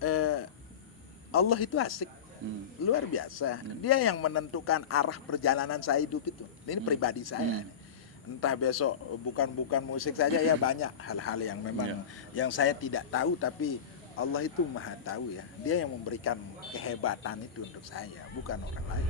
eh, Allah itu asik, luar biasa. Dia yang menentukan arah perjalanan saya hidup itu. Ini pribadi saya. Entah besok bukan musik saja ya, banyak hal-hal yang memang yang saya tidak tahu, tapi Allah itu maha tahu ya. Dia yang memberikan kehebatan itu untuk saya, bukan orang lain.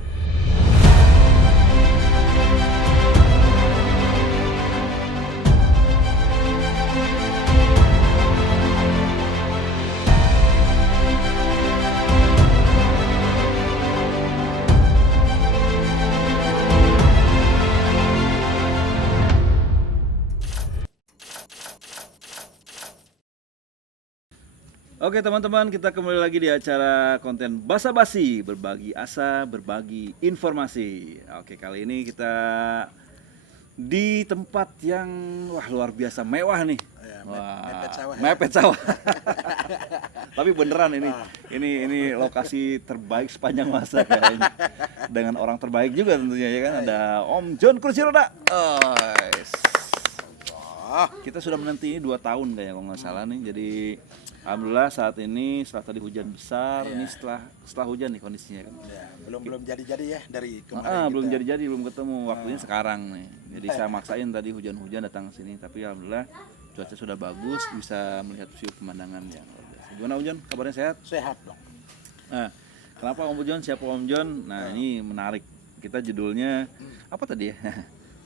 Oke teman-teman, kita kembali lagi di acara konten Basa Basi, berbagi asa, berbagi informasi. Oke, kali ini kita di tempat yang luar biasa mewah nih. Mepet sawah ya. Mepet sawah. Tapi beneran ini lokasi terbaik sepanjang masa kayaknya. Dengan orang terbaik juga tentunya ya kan. Ada Om John Kursi Roda. Kita sudah menanti ini 2 tahun kayaknya kalau nggak salah nih. Jadi alhamdulillah saat ini setelah tadi hujan besar, ini setelah hujan nih kondisinya kan. Ya, belum jadi ya dari kemarin. Belum jadi belum ketemu, waktunya sekarang nih. Jadi saya maksain tadi hujan-hujan datang ke sini, tapi alhamdulillah cuaca sudah bagus, bisa melihat view pemandangan yang luar biasa. Gimana Om John? Kabarnya sehat? Sehat dong. Nah, kenapa Om John? Siapa Om John? Nah, ini menarik. Kita judulnya apa tadi ya?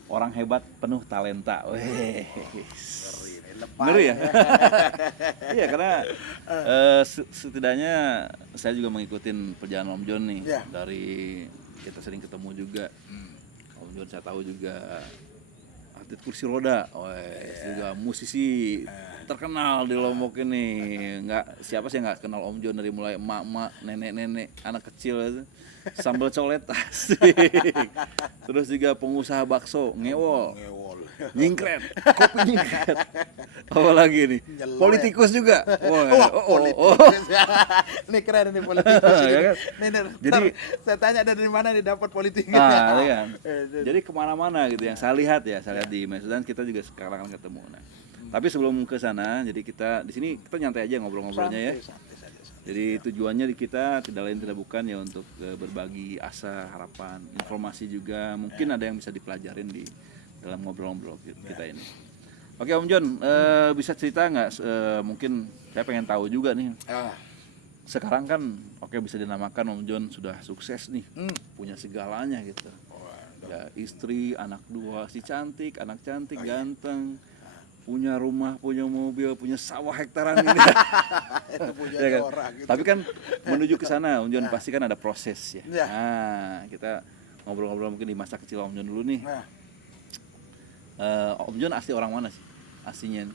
Orang hebat penuh talenta. Weh. Ngeri ya? Iya, karena setidaknya saya juga mengikuti perjalanan Om John nih. Dari kita sering ketemu juga. Om John saya tahu juga atlet kursi roda, juga musisi terkenal di Lombok ini. Siapa sih nggak kenal Om John, dari mulai emak-emak, nenek-nenek, anak kecil itu. Sambal colet asik. Terus juga pengusaha bakso, ngewol. Nyingkret, kopi nyingkret. Apa lagi nih? Politikus juga. Politikus. Ini keren ini politikus. Ya kan? Jadi saya tanya dari mana dia dapat politiknya. Nah, ya kan? Jadi kemana-mana gitu yang saya lihat di medsos, dan kita juga sekarang akan ketemu. Nah, tapi sebelum ke sana, jadi kita di sini kita nyantai aja ngobrol-ngobrolnya ya. Jadi tujuannya kita tidak lain tidak bukan ya untuk berbagi asa, harapan, informasi juga. Mungkin ada yang bisa dipelajarin di dalam ngobrol-ngobrol kita ini. Oke Om John, bisa cerita nggak? Mungkin saya pengen tahu juga nih. Sekarang kan bisa dinamakan Om John sudah sukses nih, punya segalanya gitu. Ya, istri, anak 2, si cantik, anak cantik, ganteng. Punya rumah, punya mobil, punya sawah hektaran ini. Ya kan? Orang, gitu. Tapi kan menuju ke sana Om John pasti kan ada proses ya. Nah, kita ngobrol-ngobrol mungkin di masa kecil Om John dulu nih. Om John asli orang mana sih? Aslinya?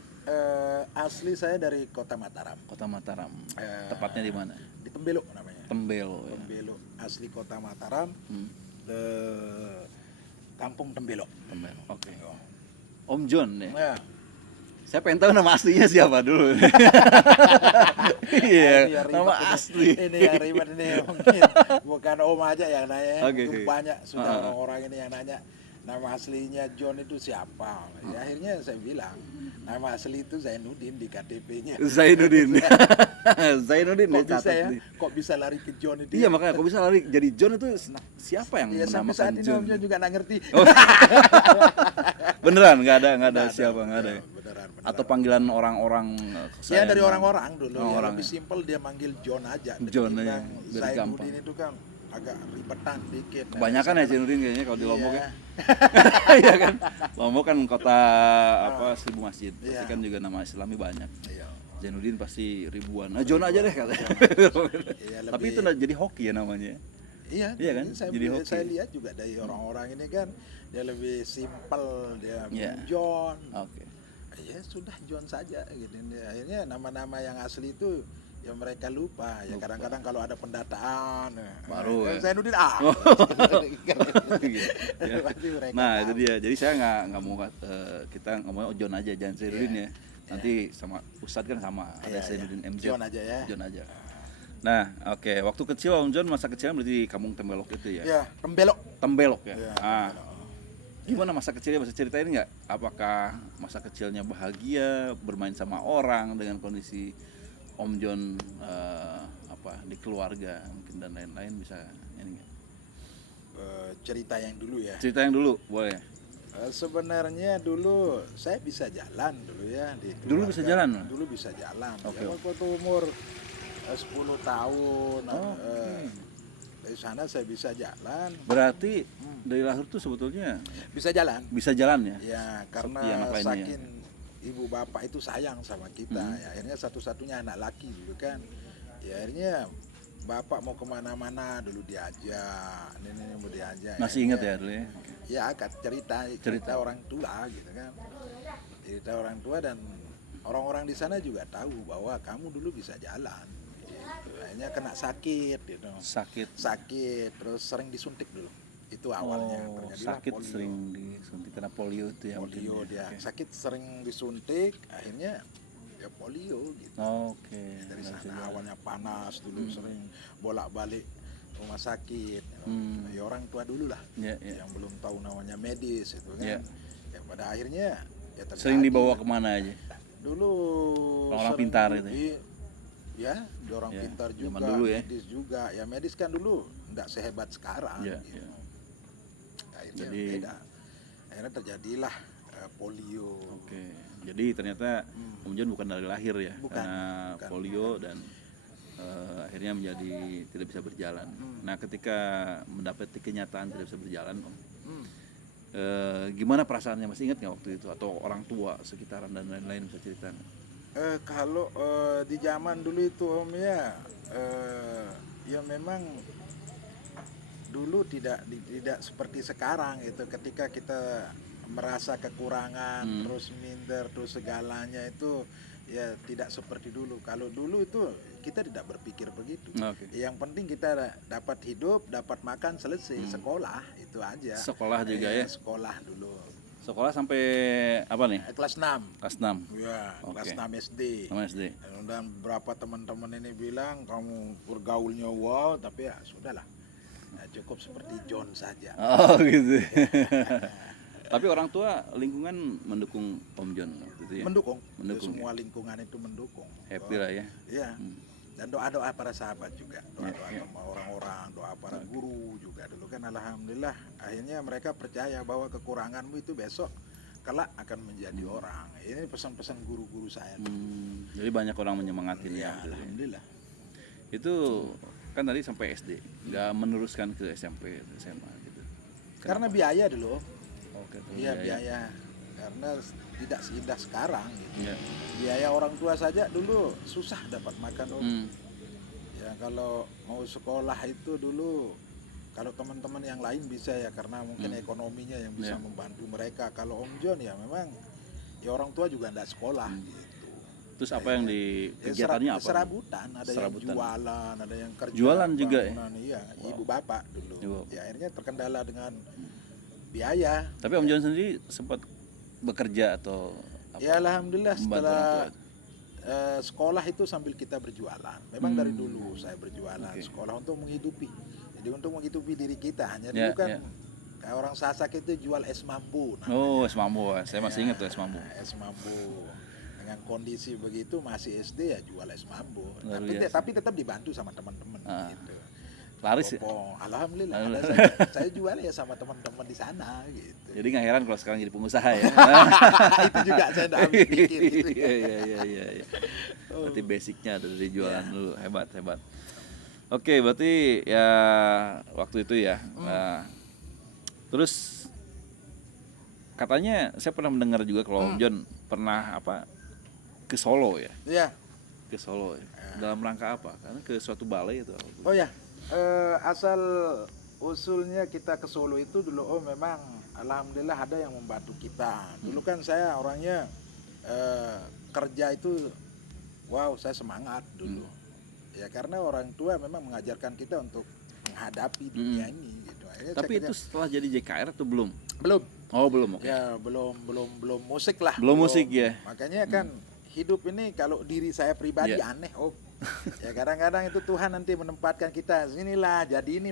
Asli saya dari Kota Mataram. Kota Mataram. Tepatnya di mana? Di Tembelo namanya. Tembelo. Tembelo, asli Kota Mataram. Kampung Tembelo. Tembelo. Oke. Om John ya. Saya pengen tahu nama aslinya siapa dulu. Iya, nama asli. Ini yang ribet ini mungkin bukan Om aja yang nanya. Banyak sudah orang-orang ini yang nanya nama aslinya John itu siapa. Ya, akhirnya saya bilang nama asli itu Zainuddin di KTP-nya. Zainuddin. Zainuddin kok bisa lari ke John itu? Iya, makanya kok bisa lari jadi John itu siapa yang menamakan sampai saat ini John? Om John juga nggak ngerti. Beneran nggak ada siapa, nggak ada. Beneran. Atau panggilan orang-orang ya dari orang-orang dulu lebih simpel dia manggil John aja. John aja, biar gampang. Zainuddin itu kan agak ribetan dikit. Kebanyakan ya Zainuddin kayaknya kalau di Lombok ya. Iya kan? Lombok kan kota 1000 masjid. Pasti kan juga nama Islami banyak. Zainuddin pasti ribuan. Nah, John aja deh katanya. Tapi itu jadi hoki ya namanya. Iya kan? Saya lihat juga dari orang-orang ini kan dia lebih simpel, dia John. Ya sudah John saja gitu. Akhirnya nama-nama yang asli itu ya mereka lupa. Ya kadang-kadang kalau ada pendataan baru Zainuddin Nah, itu dia. Jadi saya nggak mau kita ngomong John aja, jangan Zainuddin ya. Nanti sama Ustadz kan sama, ada Zainuddin MZ. John aja ya. John aja. Nah, waktu kecil Om John masa kecilnya berarti kampung Tembelok itu ya? Iya, Tembelok ya. Gimana masa kecilnya, bisa ceritain nggak? Apakah masa kecilnya bahagia, bermain sama orang dengan kondisi Om John di keluarga mungkin dan lain-lain bisa ini nggak? Cerita yang dulu ya. Cerita yang dulu boleh. Sebenarnya dulu saya bisa jalan dulu ya di Dulu bisa jalan? Dulu bisa jalan. Oke. Ya, waktu umur 10 tahun dari sana saya bisa jalan. Berarti dari lahir tuh sebetulnya Bisa jalan. bisa jalan ya? Ya, karena Seperti anak lainnya. saking ibu bapak itu sayang sama kita. Ya, akhirnya satu-satunya anak laki dulu kan. Ya akhirnya bapak mau kemana-mana dulu diajak, nenek mau diajak. Masih ingat akhirnya- ya dulu ya? Ya kan cerita orang tua gitu kan, cerita orang tua dan orang-orang di sana juga tahu bahwa kamu dulu bisa jalan gitu. Akhirnya kena sakit gitu, sakit terus sering disuntik dulu, itu awalnya. Terjadilah Sakit polio. sering disuntik karena polio itu ya? Polio mungkin dia ya? sakit sering disuntik, akhirnya ya polio gitu. Oke. Dari nggak bisa sana jalan. awalnya panas dulu, sering bolak-balik rumah sakit. Ya orang tua dulu lah, Ya, ya. yang belum tahu namanya medis itu kan. Ya. Ya pada akhirnya ya terjadi. Sering dibawa kemana aja? Dulu Orang sering pintar gitu ya? Ya, di orang Ya, pintar zaman juga, dulu ya. medis juga. Ya medis kan dulu enggak sehebat sekarang Ya, gitu. ya. Akhirnya Jadi- beda. Akhirnya terjadilah polio. Oke. Jadi ternyata Om John bukan dari lahir ya? Bukan, Karena bukan. polio dan akhirnya menjadi tidak bisa berjalan. Nah ketika mendapati kenyataan tidak bisa berjalan Om, Hmm. gimana perasaannya, masih ingat nggak waktu itu? Atau orang tua sekitaran dan lain-lain bisa cerita nggak? Kalau di zaman dulu itu Om ya, ya memang dulu tidak seperti sekarang itu, ketika kita merasa kekurangan terus minder terus segalanya itu ya tidak seperti dulu. Kalau dulu itu kita tidak berpikir begitu. Oke. Yang penting kita dapat hidup, dapat makan, selesai, sekolah itu aja. Sekolah juga Iya, ya? Sekolah dulu. Sekolah sampai apa nih? Kelas 6. Kelas 6 Ya, kelas Oke. 6 SD. sama SD. Dan berapa teman-teman ini bilang kamu bergaulnya wow, tapi ya sudahlah. Ya, cukup seperti John saja. Oh gitu. Tapi orang tua lingkungan mendukung Om John waktu itu ya? Mendukung. Mendukung, Semua lingkungan itu mendukung. Happy lah ya? Iya. Dan doa-doa para sahabat juga, doa-doa sama orang-orang, doa para guru juga dulu kan, alhamdulillah akhirnya mereka percaya bahwa kekuranganmu itu besok kelak akan menjadi orang. Ini pesan-pesan guru-guru saya. Jadi banyak orang menyemangati Ya, ya. alhamdulillah. Itu kan tadi sampai SD, nggak meneruskan ke SMP, SMA gitu. Karena biaya dulu. Oke, Iya, biaya. Karena tidak seindah sekarang gitu. Ya. Biaya orang tua saja dulu susah dapat makan Om. Ya kalau mau sekolah itu dulu, kalau teman-teman yang lain bisa ya karena mungkin ekonominya yang bisa membantu mereka. Kalau Om John ya memang ya orang tua juga enggak sekolah gitu. Terus apa yang di Ya, kegiatannya apa? serabutan, ada Serabutan. yang jualan, ada yang kerja. Jualan juga ya? bangunan, iya, ibu bapak dulu. Ibu. Ya akhirnya terkendala dengan biaya. Tapi Om John sendiri sempat bekerja atau apa? Ya alhamdulillah Membantu setelah orang sekolah itu sambil kita berjualan. Memang dari dulu saya berjualan sekolah untuk menghidupi. Jadi untuk menghidupi diri kita. Hanya dulu kan kayak orang Sasak itu jual es mambu. Oh, es mambu. Saya masih ingat tuh es mambu. Es mambu. Dengan kondisi begitu masih SD ya jual es mambu. Luar Tapi, biasa. tapi tetap dibantu sama teman-teman gitu. Laris ya? Popong. Alhamdulillah. Saya jual ya sama teman-teman di sana gitu. Jadi nggak heran kalau sekarang jadi pengusaha ya. Itu juga saya enggak habis pikir gitu. Iya. Berarti basicnya dari jualan dulu, hebat. Oke, berarti ya waktu itu ya. Nah, terus katanya saya pernah mendengar juga kalau Om John pernah ke Solo ya, Iya. ke Solo ya. Dalam rangka apa? Karena ke suatu balai itu. Oh ya, asal usulnya kita ke Solo itu dulu, memang alhamdulillah ada yang membantu kita. Dulu kan saya orangnya kerja itu, wow saya semangat dulu. Ya karena orang tua memang mengajarkan kita untuk menghadapi dunia ini. Gitu. Akhirnya Tapi saya itu setelah jadi JKR atau belum? belum. Oh belum, oke. Ya belum musik lah. Belum musik ya. Makanya kan hidup ini kalau diri saya pribadi aneh Om. Ya kadang-kadang itu Tuhan nanti menempatkan kita inilah jadi ini.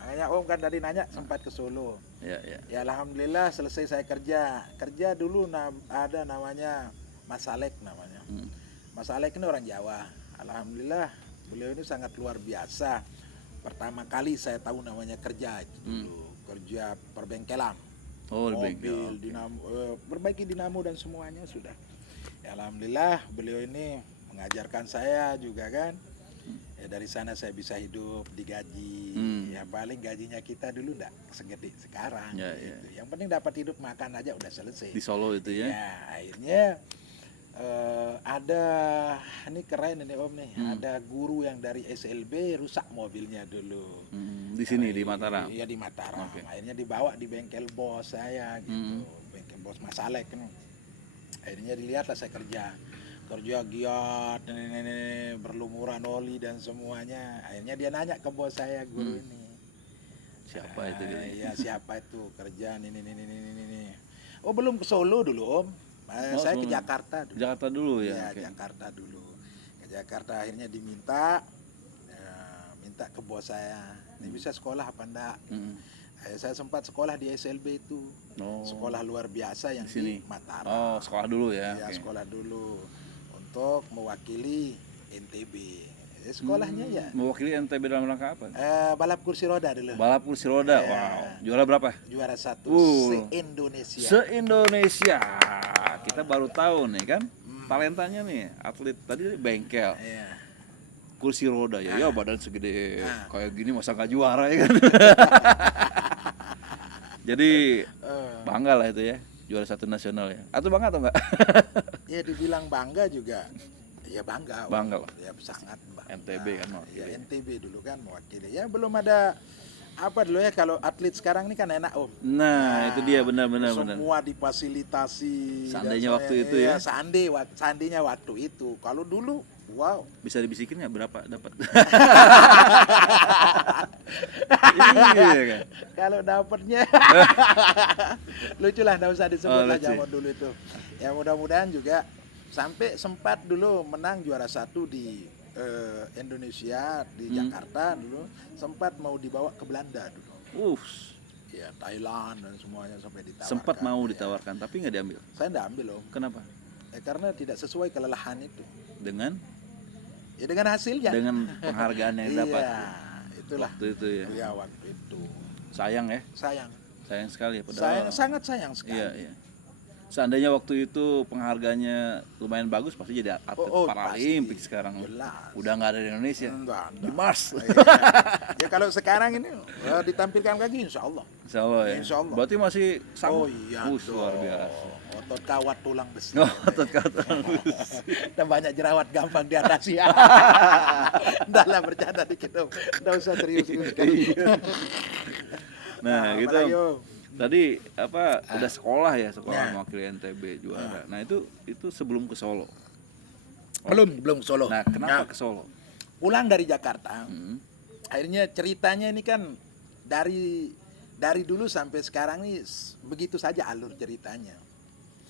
Makanya Om kan tadi nanya sempat ke Solo. Ya. Ya alhamdulillah selesai saya kerja dulu ada namanya Mas Salek namanya. Mas Alek ini orang Jawa. Alhamdulillah beliau ini sangat luar biasa. Pertama kali saya tahu namanya kerja itu dulu, kerja perbengkelan. Oh, Mobil, bengkel. dinamo, perbaiki dinamo dan semuanya sudah. Ya, alhamdulillah beliau ini mengajarkan saya juga kan. Ya, dari sana saya bisa hidup digaji. Ya paling gajinya kita dulu enggak segede sekarang. Ya, gitu. Yang penting dapat hidup makan aja udah selesai. Di Solo itu ya. Ya akhirnya ada ini keren ini Om nih, ada guru yang dari SLB rusak mobilnya dulu. Di sini di Mataram. Iya di Mataram. Oke. Akhirnya dibawa di bengkel bos saya gitu, bengkel bos Mas Alek kan. Akhirnya dilihatlah saya kerja giat, ini berlumuran oli dan semuanya. Akhirnya dia nanya ke bos saya, guru ini. Siapa itu gitu? Iya siapa itu kerjaan ini. Oh belum ke Solo dulu Om. Saya ke sebelum- Jakarta dulu. Jakarta dulu ya. Iya, Oke. Jakarta dulu. Ke Jakarta akhirnya diminta, minta ke bos saya, ini bisa sekolah apa enggak? Saya sempat sekolah di SLB itu, Oh. sekolah luar biasa yang Di sini. di Mataram. Oh, sekolah dulu ya. Ya, Oke. sekolah dulu untuk mewakili NTB. Sekolahnya ya Mewakili NTB dalam rangka apa? balap kursi roda dulu. Balap kursi roda. Ya. Wow. Juara berapa? Juara 1 Uh. se-Indonesia. Se-Indonesia. Kita baru tahu nih kan. Talentanya nih atlet tadi bengkel, Iya. kursi roda ya. Ya badan segede Ah. kayak gini masa nggak juara ya kan. Jadi bangga lah itu ya. Juara 1 nasional ya. Atau bangga atau enggak? Ya dibilang bangga juga. Ya bangga. Bangga lah. Ya sangat bangga. NTB kan mewakili. Ya NTB dulu kan mewakili. Ya belum ada apa dulu ya, kalau atlet sekarang ini kan enak Om. Nah, itu dia benar-benar. Semua difasilitasi. Seandainya dan waktu itu ya. Seandainya waktu itu. Kalau dulu wow. Bisa dibisikin nggak berapa dapat? Iya kan. Kalau dapatnya lucu lah, nggak usah disebut Oh, lah lucu. zaman dulu itu. Ya mudah-mudahan juga sampai sempat dulu menang juara 1 di Indonesia di Jakarta dulu, sempat mau dibawa ke Belanda dulu. Ya Thailand dan semuanya sampai ditawarkan. Sempat mau Ya. ditawarkan tapi nggak diambil. Saya nggak ambil Om. Kenapa? Karena tidak sesuai kelelahan itu. Dengan Dengan hasilnya. dengan penghargaan yang dapat. Iya, itulah. Waktu itu ya. Ya waktu itu. Sayang ya. Sayang Sekali ya padahal. sangat sayang sekali. Iya. Seandainya waktu itu penghargaannya lumayan bagus pasti jadi atlet Oh, Paralimpik pasti. sekarang. Jelas. Udah nggak ada di Indonesia. Enggak. Di Mars. Ya kalau sekarang ini ditampilkan lagi insya Allah. Insya Allah ya. Insya Allah. Berarti masih sanggup. Oh iya. Luar biasa. Otot kawat tulang besi. Oh, otot kata. Dan banyak jerawat gampang diatasi. Enggak lah, bercanda dikit Om. Enggak usah serius. Nah, gitu. apalagi, Om? Tadi udah sekolah ya, sekolah Ya. mewakili NTB juara. Nah, itu sebelum ke Solo. Belum Solo. Nah, kenapa ke Solo? Pulang dari Jakarta. Hmm. Akhirnya ceritanya ini kan dari dulu sampai sekarang nih begitu saja alur ceritanya.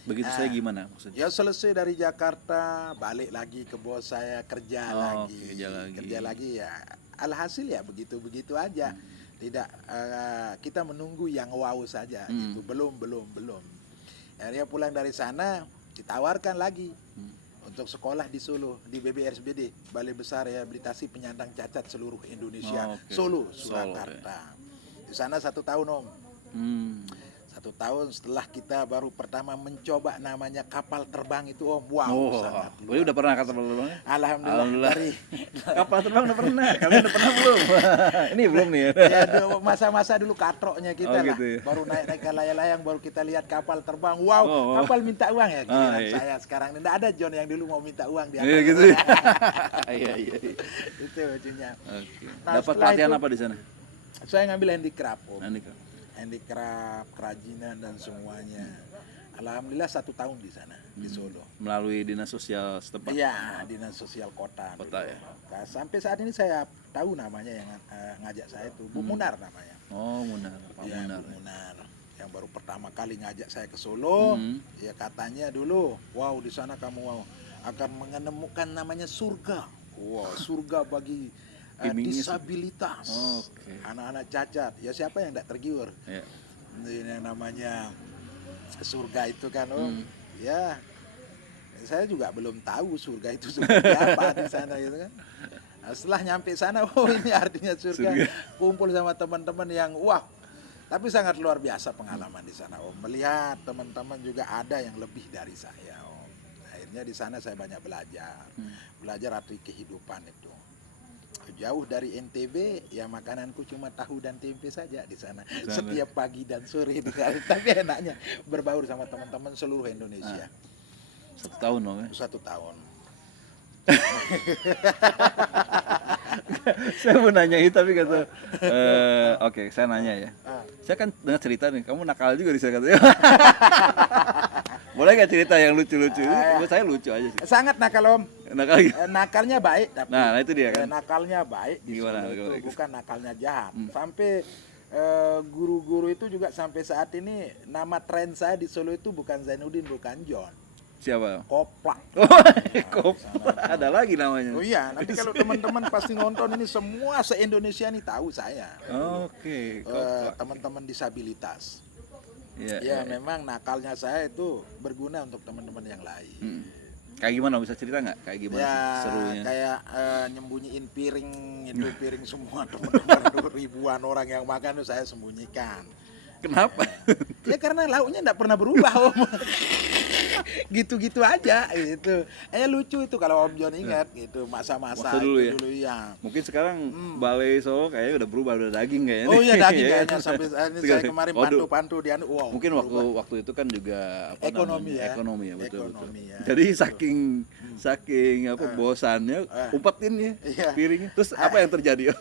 Begitu saya gimana maksudnya? Ya selesai dari Jakarta, balik lagi ke bos saya, kerja Oh, lagi. kerja lagi. Kerja lagi ya. Alhasil ya begitu-begitu aja. Tidak kita menunggu yang wow saja gitu. Belum. Akhirnya pulang dari sana ditawarkan lagi untuk sekolah di Solo, di BBRSBD, Balai Besar Rehabilitasi Penyandang Cacat Seluruh Indonesia, Oh, oke. Solo, Solo, Surakarta. Di sana 1 tahun Om. 1 tahun setelah kita baru pertama mencoba namanya kapal terbang itu Om. Wow, sangat luar. Udah pernah kapal terbang? Alhamdulillah. Dari Kapal terbang udah pernah. Kalian udah pernah belum? Ini belum nih. ya, masa-masa dulu katroknya kita Oh, lah. gitu ya. Baru naik ke layang-layang baru kita lihat kapal terbang. Wow, Oh. kapal minta uang ya. Giliran iya. saya sekarang tidak ada John yang dulu mau minta uang di Iya atas. gitu ya. Iya. Itu lucunya. Oke. Nah, Dapat setelah pelatihan itu- apa di sana? Saya ngambil handicraft Om. Handicraft. Kerajinan dan semuanya. Alhamdulillah 1 tahun di sana di Solo. Melalui dinas sosial setempat. Iya, dinas sosial kota. Kota dulu. ya. Nah, sampai saat ini saya tahu namanya yang ngajak saya itu Bu Munar namanya. Oh, Munar. Pak Ya, Munar. Bu Munar. Yang baru pertama kali ngajak saya ke Solo. Ya katanya dulu, wow di sana kamu akan menemukan namanya surga. Wow, surga bagi Imingnya disabilitas. Oke. Anak-anak cacat. Ya siapa yang tidak tergiur? Ya. Ini yang namanya surga itu kan Om. Ya saya juga belum tahu surga itu seperti apa di sana gitu kan. Nah, setelah nyampe sana, oh ini artinya surga. Kumpul sama teman-teman yang wah, tapi sangat luar biasa pengalaman di sana Om. Melihat teman-teman juga ada yang lebih dari saya Om. Akhirnya di sana saya banyak belajar arti kehidupan itu. Jauh dari NTB, ya makananku cuma tahu dan tempe saja di sana. Setiap pagi dan sore di sana. Tapi enaknya berbaur sama teman-teman seluruh Indonesia. 1 tahun Om ya? 1 tahun. Saya mau nanya itu tapi kata oke, saya nanya ya. Saya kan dengar cerita nih, kamu nakal juga di sana katanya. Boleh nggak cerita yang lucu-lucu? Menurut saya lucu aja sih. Sangat nakal Om. Nakal gitu. Nakalnya baik tapi. Nah, itu dia kan. Nakalnya baik di Gimana, Solo itu, bukan nakalnya jahat. Hmm. Sampai guru-guru itu juga sampai saat ini nama tren saya di Solo itu bukan Zainuddin, bukan John. Siapa? Koplak. Oh, Koplak. Ada lagi namanya. Oh iya, nanti kalau teman-teman pasti nonton ini semua se-Indonesia nih tahu saya. Oke, Koplak. Teman-teman disabilitas. Iya, Ya, memang nakalnya saya itu berguna untuk teman-teman yang lain. Kayak gimana, bisa cerita nggak? Kayak gimana Ya, sih serunya? kayak nyembunyiin piring itu piring semua teman-teman ribuan orang yang makan itu saya sembunyikan. Kenapa? Ya karena lauknya enggak pernah berubah Om. Gitu-gitu aja gitu. Lucu itu kalau Om John ingat gitu masa-masa Masa dulu itu ya? dulu ya. Mungkin sekarang Balai Solo kayaknya udah berubah, udah daging kayaknya. Oh iya daging Iya, kayaknya sampai ini saya kemarin pantu-pantu di anu. Wow, mungkin berubah. waktu itu kan juga apa Ekonomi namanya? ya. Ekonomi ya, betul. Ekonomi ya. Jadi saking apa bosannya umpetin ya Iya. piringnya. Terus apa yang terjadi?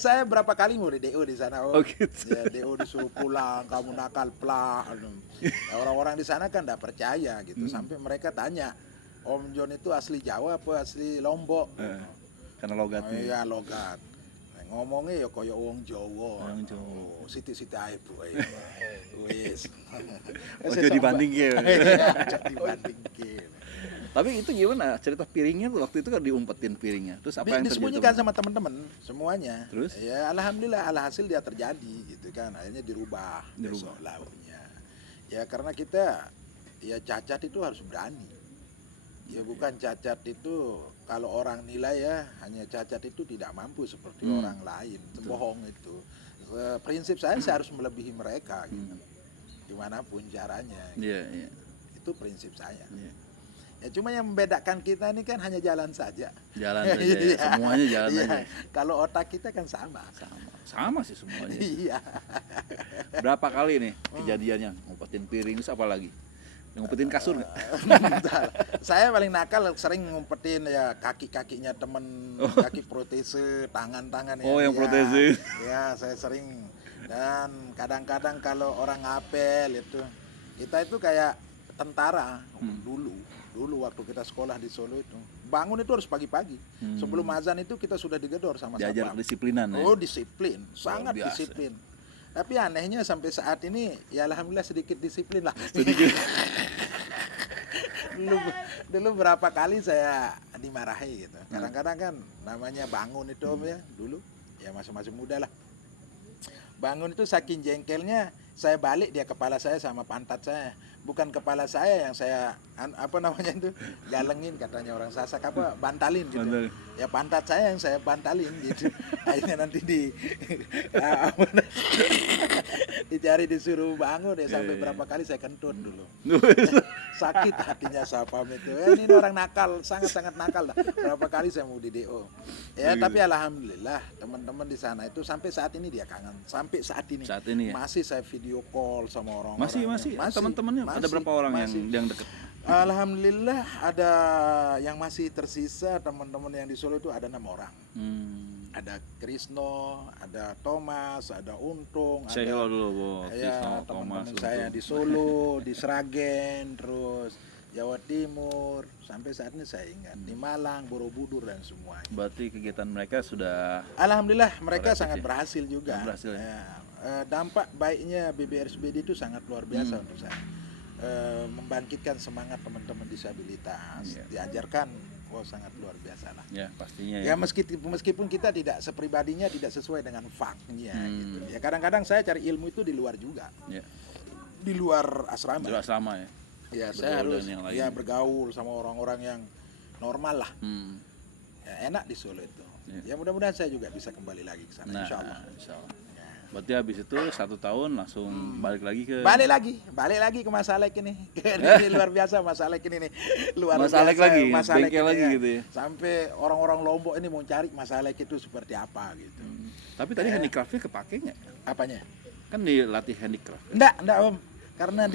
Saya berapa kali mau di DO di sana Om. Oh gitu. Ya DO disuruh pulang, kamu nakal plak. Ya, orang-orang di sana kan enggak percaya gitu sampai mereka tanya, Om John itu asli Jawa apa asli Lombok? Karena logatnya. Iya logat. Ngomongnya ya kaya wong Jawa. Wong Jawa. Oh, siti-siti ae Bu. Wis. Ojo dibandingke. Ojo dibandingke. Tapi itu gimana? Cerita piringnya tuh waktu itu kan diumpetin piringnya. Terus apa yang terjadi? Disembunyikan sama teman-teman semuanya. Terus? Ya alhamdulillah alhasil dia terjadi gitu kan. Akhirnya dirubah. Dirubah. Besok lauknya. Ya karena kita ya cacat itu harus berani. Ya bukan cacat itu kalau orang nilai ya hanya cacat itu tidak mampu seperti orang lain. Itu bohong itu. Prinsip saya harus melebihi mereka gitu. Dimanapun caranya. Iya, iya. Itu prinsip saya. Iya. Ya cuma yang membedakan kita ini kan hanya jalan saja. Jalan saja. Ya. Semuanya jalan Iya. aja. Kalau otak kita kan sama. Sama sih semuanya. Iya. Berapa kali nih kejadiannya ngumpetin piring terus apa lagi? Ngumpetin kasur nggak? Saya paling nakal sering ngumpetin ya kaki-kakinya temen, kaki protese, tangan-tangan Oh, yang protese. Ya, saya sering. Dan kadang-kadang kalau orang ngapel itu, kita itu kayak tentara dulu waktu kita sekolah di Solo itu. Bangun itu harus pagi-pagi. Sebelum azan itu kita sudah digedor sama Diajar satpam. kedisiplinan ya. Oh, disiplin, sangat biasa. disiplin. Tapi anehnya sampai saat ini ya alhamdulillah sedikit disiplin lah. Sedikit. dulu berapa kali saya dimarahi gitu. Kadang-kadang kan namanya bangun itu Om ya, dulu ya masih muda lah. Bangun itu saking jengkelnya saya balik dia kepala saya sama pantat saya. Bukan kepala saya yang saya apa namanya itu galengin katanya orang Sasak apa bantalin gitu. Bantalin. Ya pantat saya yang saya bantalin gitu. Akhirnya nanti dicari disuruh bangun ya sampai berapa kali saya kentut dulu. Sakit hatinya Sapam itu. Ini orang nakal, sangat-sangat nakal lah. Berapa kali saya mau di DO. Ya tapi alhamdulillah teman-teman di sana itu sampai saat ini dia kangen. Sampai saat ini. Saat ini ya? Masih saya video call sama orang-orang. Masih. Teman-temannya ada berapa orang yang deket? Alhamdulillah ada yang masih tersisa teman-teman yang di Solo itu ada 6 orang. Ada Krisno, ada Thomas, ada Untung, Say hello dulu, Bo. ya teman-teman saya di Solo, di Sragen, terus Jawa Timur, sampai saat ini saya ingat di Malang, Borobudur dan semuanya. Berarti kegiatan mereka sudah Alhamdulillah mereka sangat berhasil juga. Berhasil, ya? Ya, dampak baiknya BBRSBD itu sangat luar biasa untuk saya. Membangkitkan semangat teman-teman disabilitas, diajarkan, sangat luar biasa lah. Ya pastinya Ya meskipun kita tidak sepribadinya tidak sesuai dengan faktanya gitu. Ya kadang-kadang saya cari ilmu itu di luar juga. Ya. Di luar asrama. Jelas sama ya. Ya saya bergaul harus dengan yang lain. ya bergaul sama orang-orang yang normal lah. Hmm. Ya, enak di Solo itu. Ya. Ya mudah-mudahan saya juga bisa kembali lagi ke sana, Nah, insya Allah. insya Allah. Ya. Berarti habis itu 1 tahun langsung balik lagi ke Balik lagi ke Mas Alek ini. Ini luar biasa Mas Alek ini nih. Luar Mas biasa Alek lagi, Mas Alek bengkel ini lagi ya. gitu ya. Sampai orang-orang Lombok ini mau cari Mas Alek itu seperti apa gitu. Tapi tadi handicraftnya kepake nggak? Apanya? Kan dilatih handicraft. Enggak Om. Karena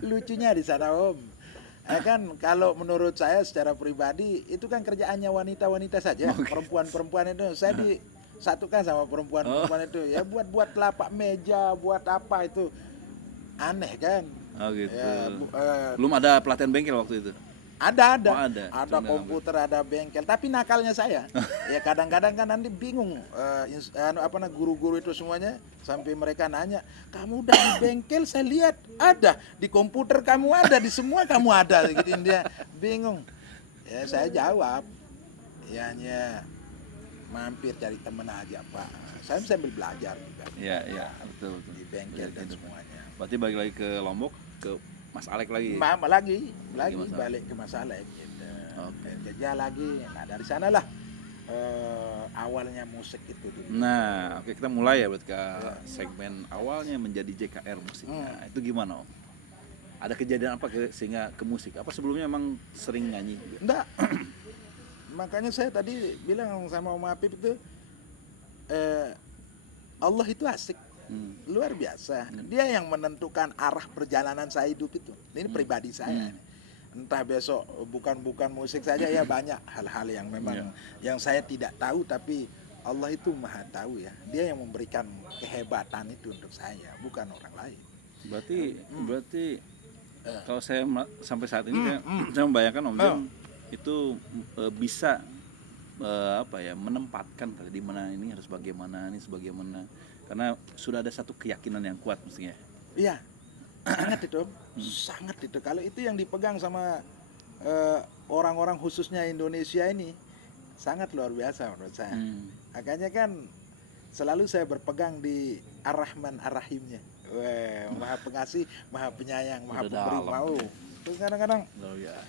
lucunya di sana Om. Kan kalau menurut saya secara pribadi itu kan kerjaannya wanita-wanita saja, perempuan-perempuan itu saya disatukan sama perempuan-perempuan itu ya buat lapak meja, buat apa itu aneh kan? Oh gitu. Ya, Belum ada pelatihan bengkel waktu itu. ada Oh, ada. Cuma komputer, ada bengkel, tapi nakalnya saya ya kadang-kadang kan nanti bingung guru-guru itu semuanya sampai mereka nanya, kamu udah di bengkel saya lihat ada, di komputer kamu ada, di semua kamu ada gitu, dia bingung. Ya saya jawab ya hanya mampir cari temen aja Pak, saya sambil belajar juga Iya, betul. di bengkel dan semuanya. Berarti balik lagi ke Lombok, ke Mas Alek lagi. lagi Mas Alek. balik ke Mas Alek gitu. Oke. Kerja lagi. Nah dari sanalah awalnya musik itu dulu. Nah, oke kita mulai ya berarti ke segmen awalnya menjadi JKR musiknya. Itu gimana Om? Ada kejadian apa sehingga ke musik? Apa sebelumnya emang sering nyanyi juga? Enggak. Makanya saya tadi bilang sama Om Apip itu Allah itu asik. Luar biasa. Dia yang menentukan arah perjalanan saya hidup itu. Ini pribadi saya. Entah besok bukan musik saja ya, banyak hal-hal yang memang yang saya tidak tahu, tapi Allah itu maha tahu ya. Dia yang memberikan kehebatan itu untuk saya, bukan orang lain. Berarti kalau saya sampai saat ini saya membayangkan Om Jon itu bisa menempatkan di mana ini harus bagaimana, ini sebagaimana, karena sudah ada satu keyakinan yang kuat mestinya. Iya, sangat itu, sangat itu. Kalau itu yang dipegang sama orang-orang khususnya Indonesia ini, sangat luar biasa menurut saya. Makanya kan selalu saya berpegang di Ar-Rahman Ar-Rahimnya. Maha pengasih, maha penyayang, maha pemberi. Mau. Terus kadang-kadang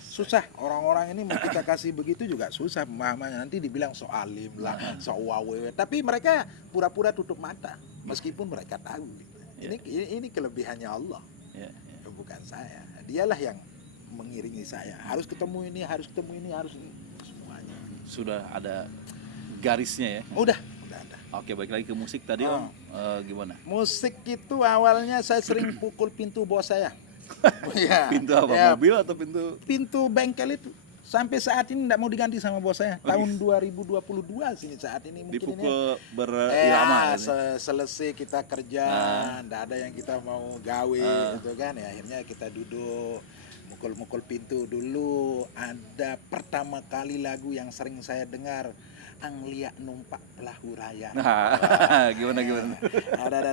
susah orang-orang ini mau kita kasih begitu juga susah pemahamannya. Nanti dibilang so alim lah, so wawewe. Tapi mereka pura-pura tutup mata, meskipun mereka tahu. Ini kelebihannya Allah, bukan saya. Dialah yang mengiringi saya. Harus ketemu ini, harus semuanya. Sudah ada garisnya ya? Udah ada. Oke, balik lagi ke musik tadi Om, gimana? Musik itu awalnya saya sering pukul pintu bos saya. Ya, pintu apa? ya, Mobil atau pintu bengkel itu. Sampai saat ini tidak mau diganti sama bos saya. Tahun 2022 sini saat ini mungkin dipukul ini. berirama. Selesai kita kerja, tidak ada yang kita mau gawe gitu kan. Ya, akhirnya kita duduk mukul-mukul pintu dulu. Ada pertama kali lagu yang sering saya dengar, Anglia numpak perahu raya. Gimana? Ada.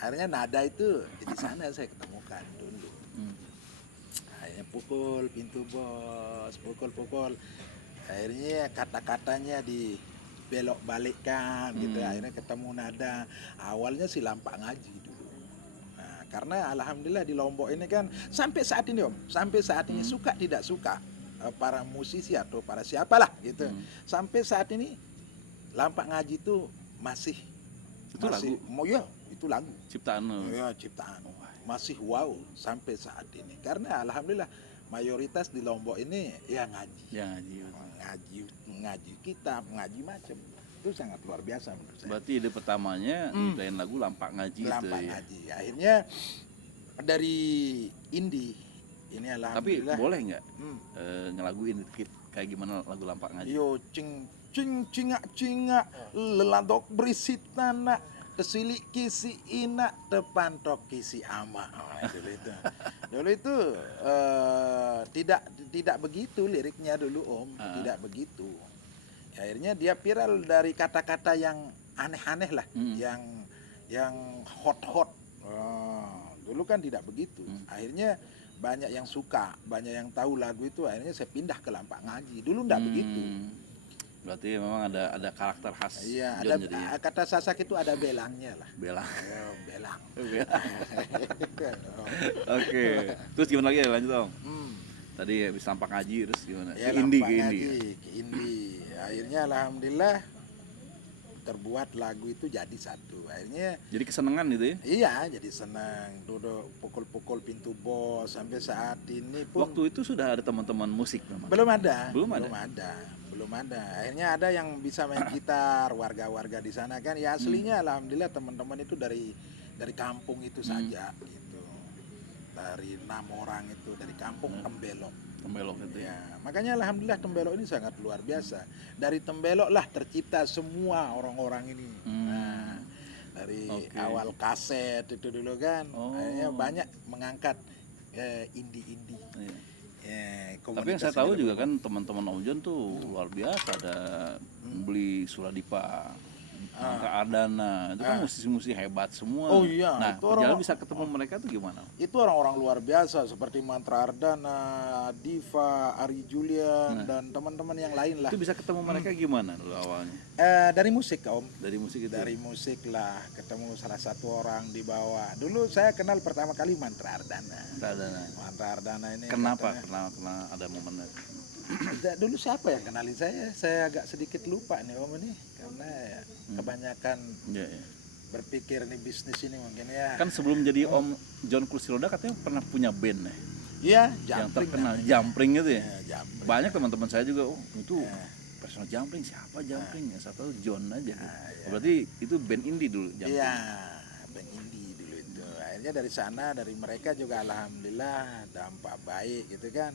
Akhirnya nada itu di sana saya ketemukan dulu. Akhirnya pukul pintu bos, pukul. Akhirnya kata-katanya dibelok balikkan gitu. Akhirnya ketemu nada. Awalnya sih lampak ngaji dulu. Nah, karena alhamdulillah di Lombok ini kan sampai saat ini Om, suka tidak suka para musisi atau para siapalah gitu. Sampai saat ini lampak ngaji itu masih lagu. Itu lagu Ciptaan. Ya, ciptaan. Masih wow sampai saat ini. Karena alhamdulillah mayoritas di Lombok ini ya ngaji. Ngaji kitab, ngaji macam. Itu sangat luar biasa menurut saya. Berarti ide pertamanya nyiptain lagu lampak ngaji ngaji. Akhirnya dari indie ini alhamdulillah. Tapi boleh nggak ngelaguin kayak gimana lagu lampak ngaji? Yo cingak lelandok berisi tanah, kesilik kisi ina depantok kisi ama. Dulu itu tidak begitu liriknya dulu Om, tidak begitu. Ya, akhirnya dia viral dari kata-kata yang aneh-aneh lah, yang hot. Dulu kan tidak begitu. Akhirnya banyak yang suka, banyak yang tahu lagu itu. Akhirnya saya pindah ke lampak ngaji. Dulu enggak begitu. Berarti memang ada karakter khas Iya, John ada jadi ya. kata Sasak itu ada belangnya lah. Bela. Ayo, belang. Oke. Terus gimana lagi ya, lanjut Om? Hmm. Tadi habis lampak ngaji terus gimana? Ya, Ke indie, lampak ke indie. ngaji, ke indie. Akhirnya alhamdulillah terbuat lagu itu jadi satu. Akhirnya Jadi kesenangan gitu ya. iya, jadi senang. Duduk pukul-pukul pintu bos sampai saat ini pun Waktu itu sudah ada teman-teman musik memang. belum ada. Belum Belum ada. Akhirnya ada yang bisa main gitar, warga-warga di sana kan. Ya aslinya alhamdulillah teman-teman itu dari kampung itu saja gitu. Dari 6 orang itu dari kampung Tembelok. Tembelok itu ya. Ya, makanya alhamdulillah Tembelok ini sangat luar biasa. Dari Tembelok lah tercipta semua orang-orang ini. Nah, dari Oke. awal kaset itu dulu kan, Oh. akhirnya banyak mengangkat indie-indie. Iya. Tapi yang Komunitas saya tahu ini juga kan teman-teman Om John tuh luar biasa, ada beli Suradipa, Angka Ardana, itu kan musisi-musisi hebat semua. Oh iya, Nah, itu perjalanan orang- bisa ketemu mereka tuh gimana? itu orang-orang luar biasa seperti Mantra Ardana, Diva, Ari Julian dan teman-teman yang lain lah. Itu bisa ketemu mereka gimana dulu awalnya? Dari musik Om. Dari musik itu. Dari musik lah ketemu salah satu orang di bawah. Dulu saya kenal pertama kali Mantra Ardana. Ardana. Mantra Ardana ini Kenapa? katanya- Karena ada momennya. Dulu siapa yang kenalin saya? Saya agak sedikit lupa nih Om ini karena ya, kebanyakan Iya, iya. berpikir nih bisnis ini mungkin ya. Kan sebelum jadi Om John Kursi Roda katanya pernah punya band ya, Iya, yang Jampring terkenal namanya. Jampring itu ya. Ya, Jampring. Banyak teman-teman saya juga, oh itu personal Jampring, siapa Jampring ya? Saya tahu John aja. Berarti itu band indie dulu Jampring. Iya, band indie dulu itu. Akhirnya dari sana, dari mereka juga alhamdulillah dampak baik gitu kan.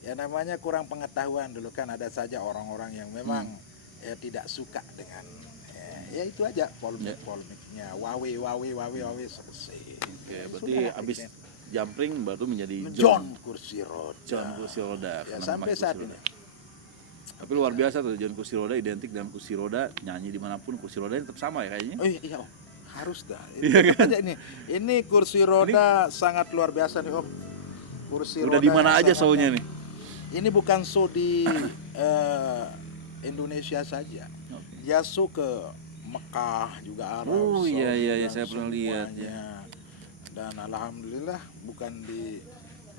Ya namanya kurang pengetahuan dulu kan ada saja orang-orang yang memang ya tidak suka dengan ya itu aja polemiknya wawe selesai. Oke, Ya, berarti sudah, abis akhirnya. Jampring baru menjadi John Kursi Roda. John Kursi Roda. Ya, karena sampai namanya saat Kursi ini. Roda. Tapi luar biasa tuh John Kursi Roda, identik dengan kursi roda, nyanyi dimanapun kursi roda tetap sama ya kayaknya. Oh iya, Om. Harus dah. Ini kursi roda sangat luar biasa nih Om. Kursi Udah roda di mana yang aja sangat- show-nya nih? Ini bukan show di Indonesia saja. Dia show ke Mekah juga Arab. Oh, Saudi, iya, dan saya pernah lihat, semuanya. Dan alhamdulillah bukan di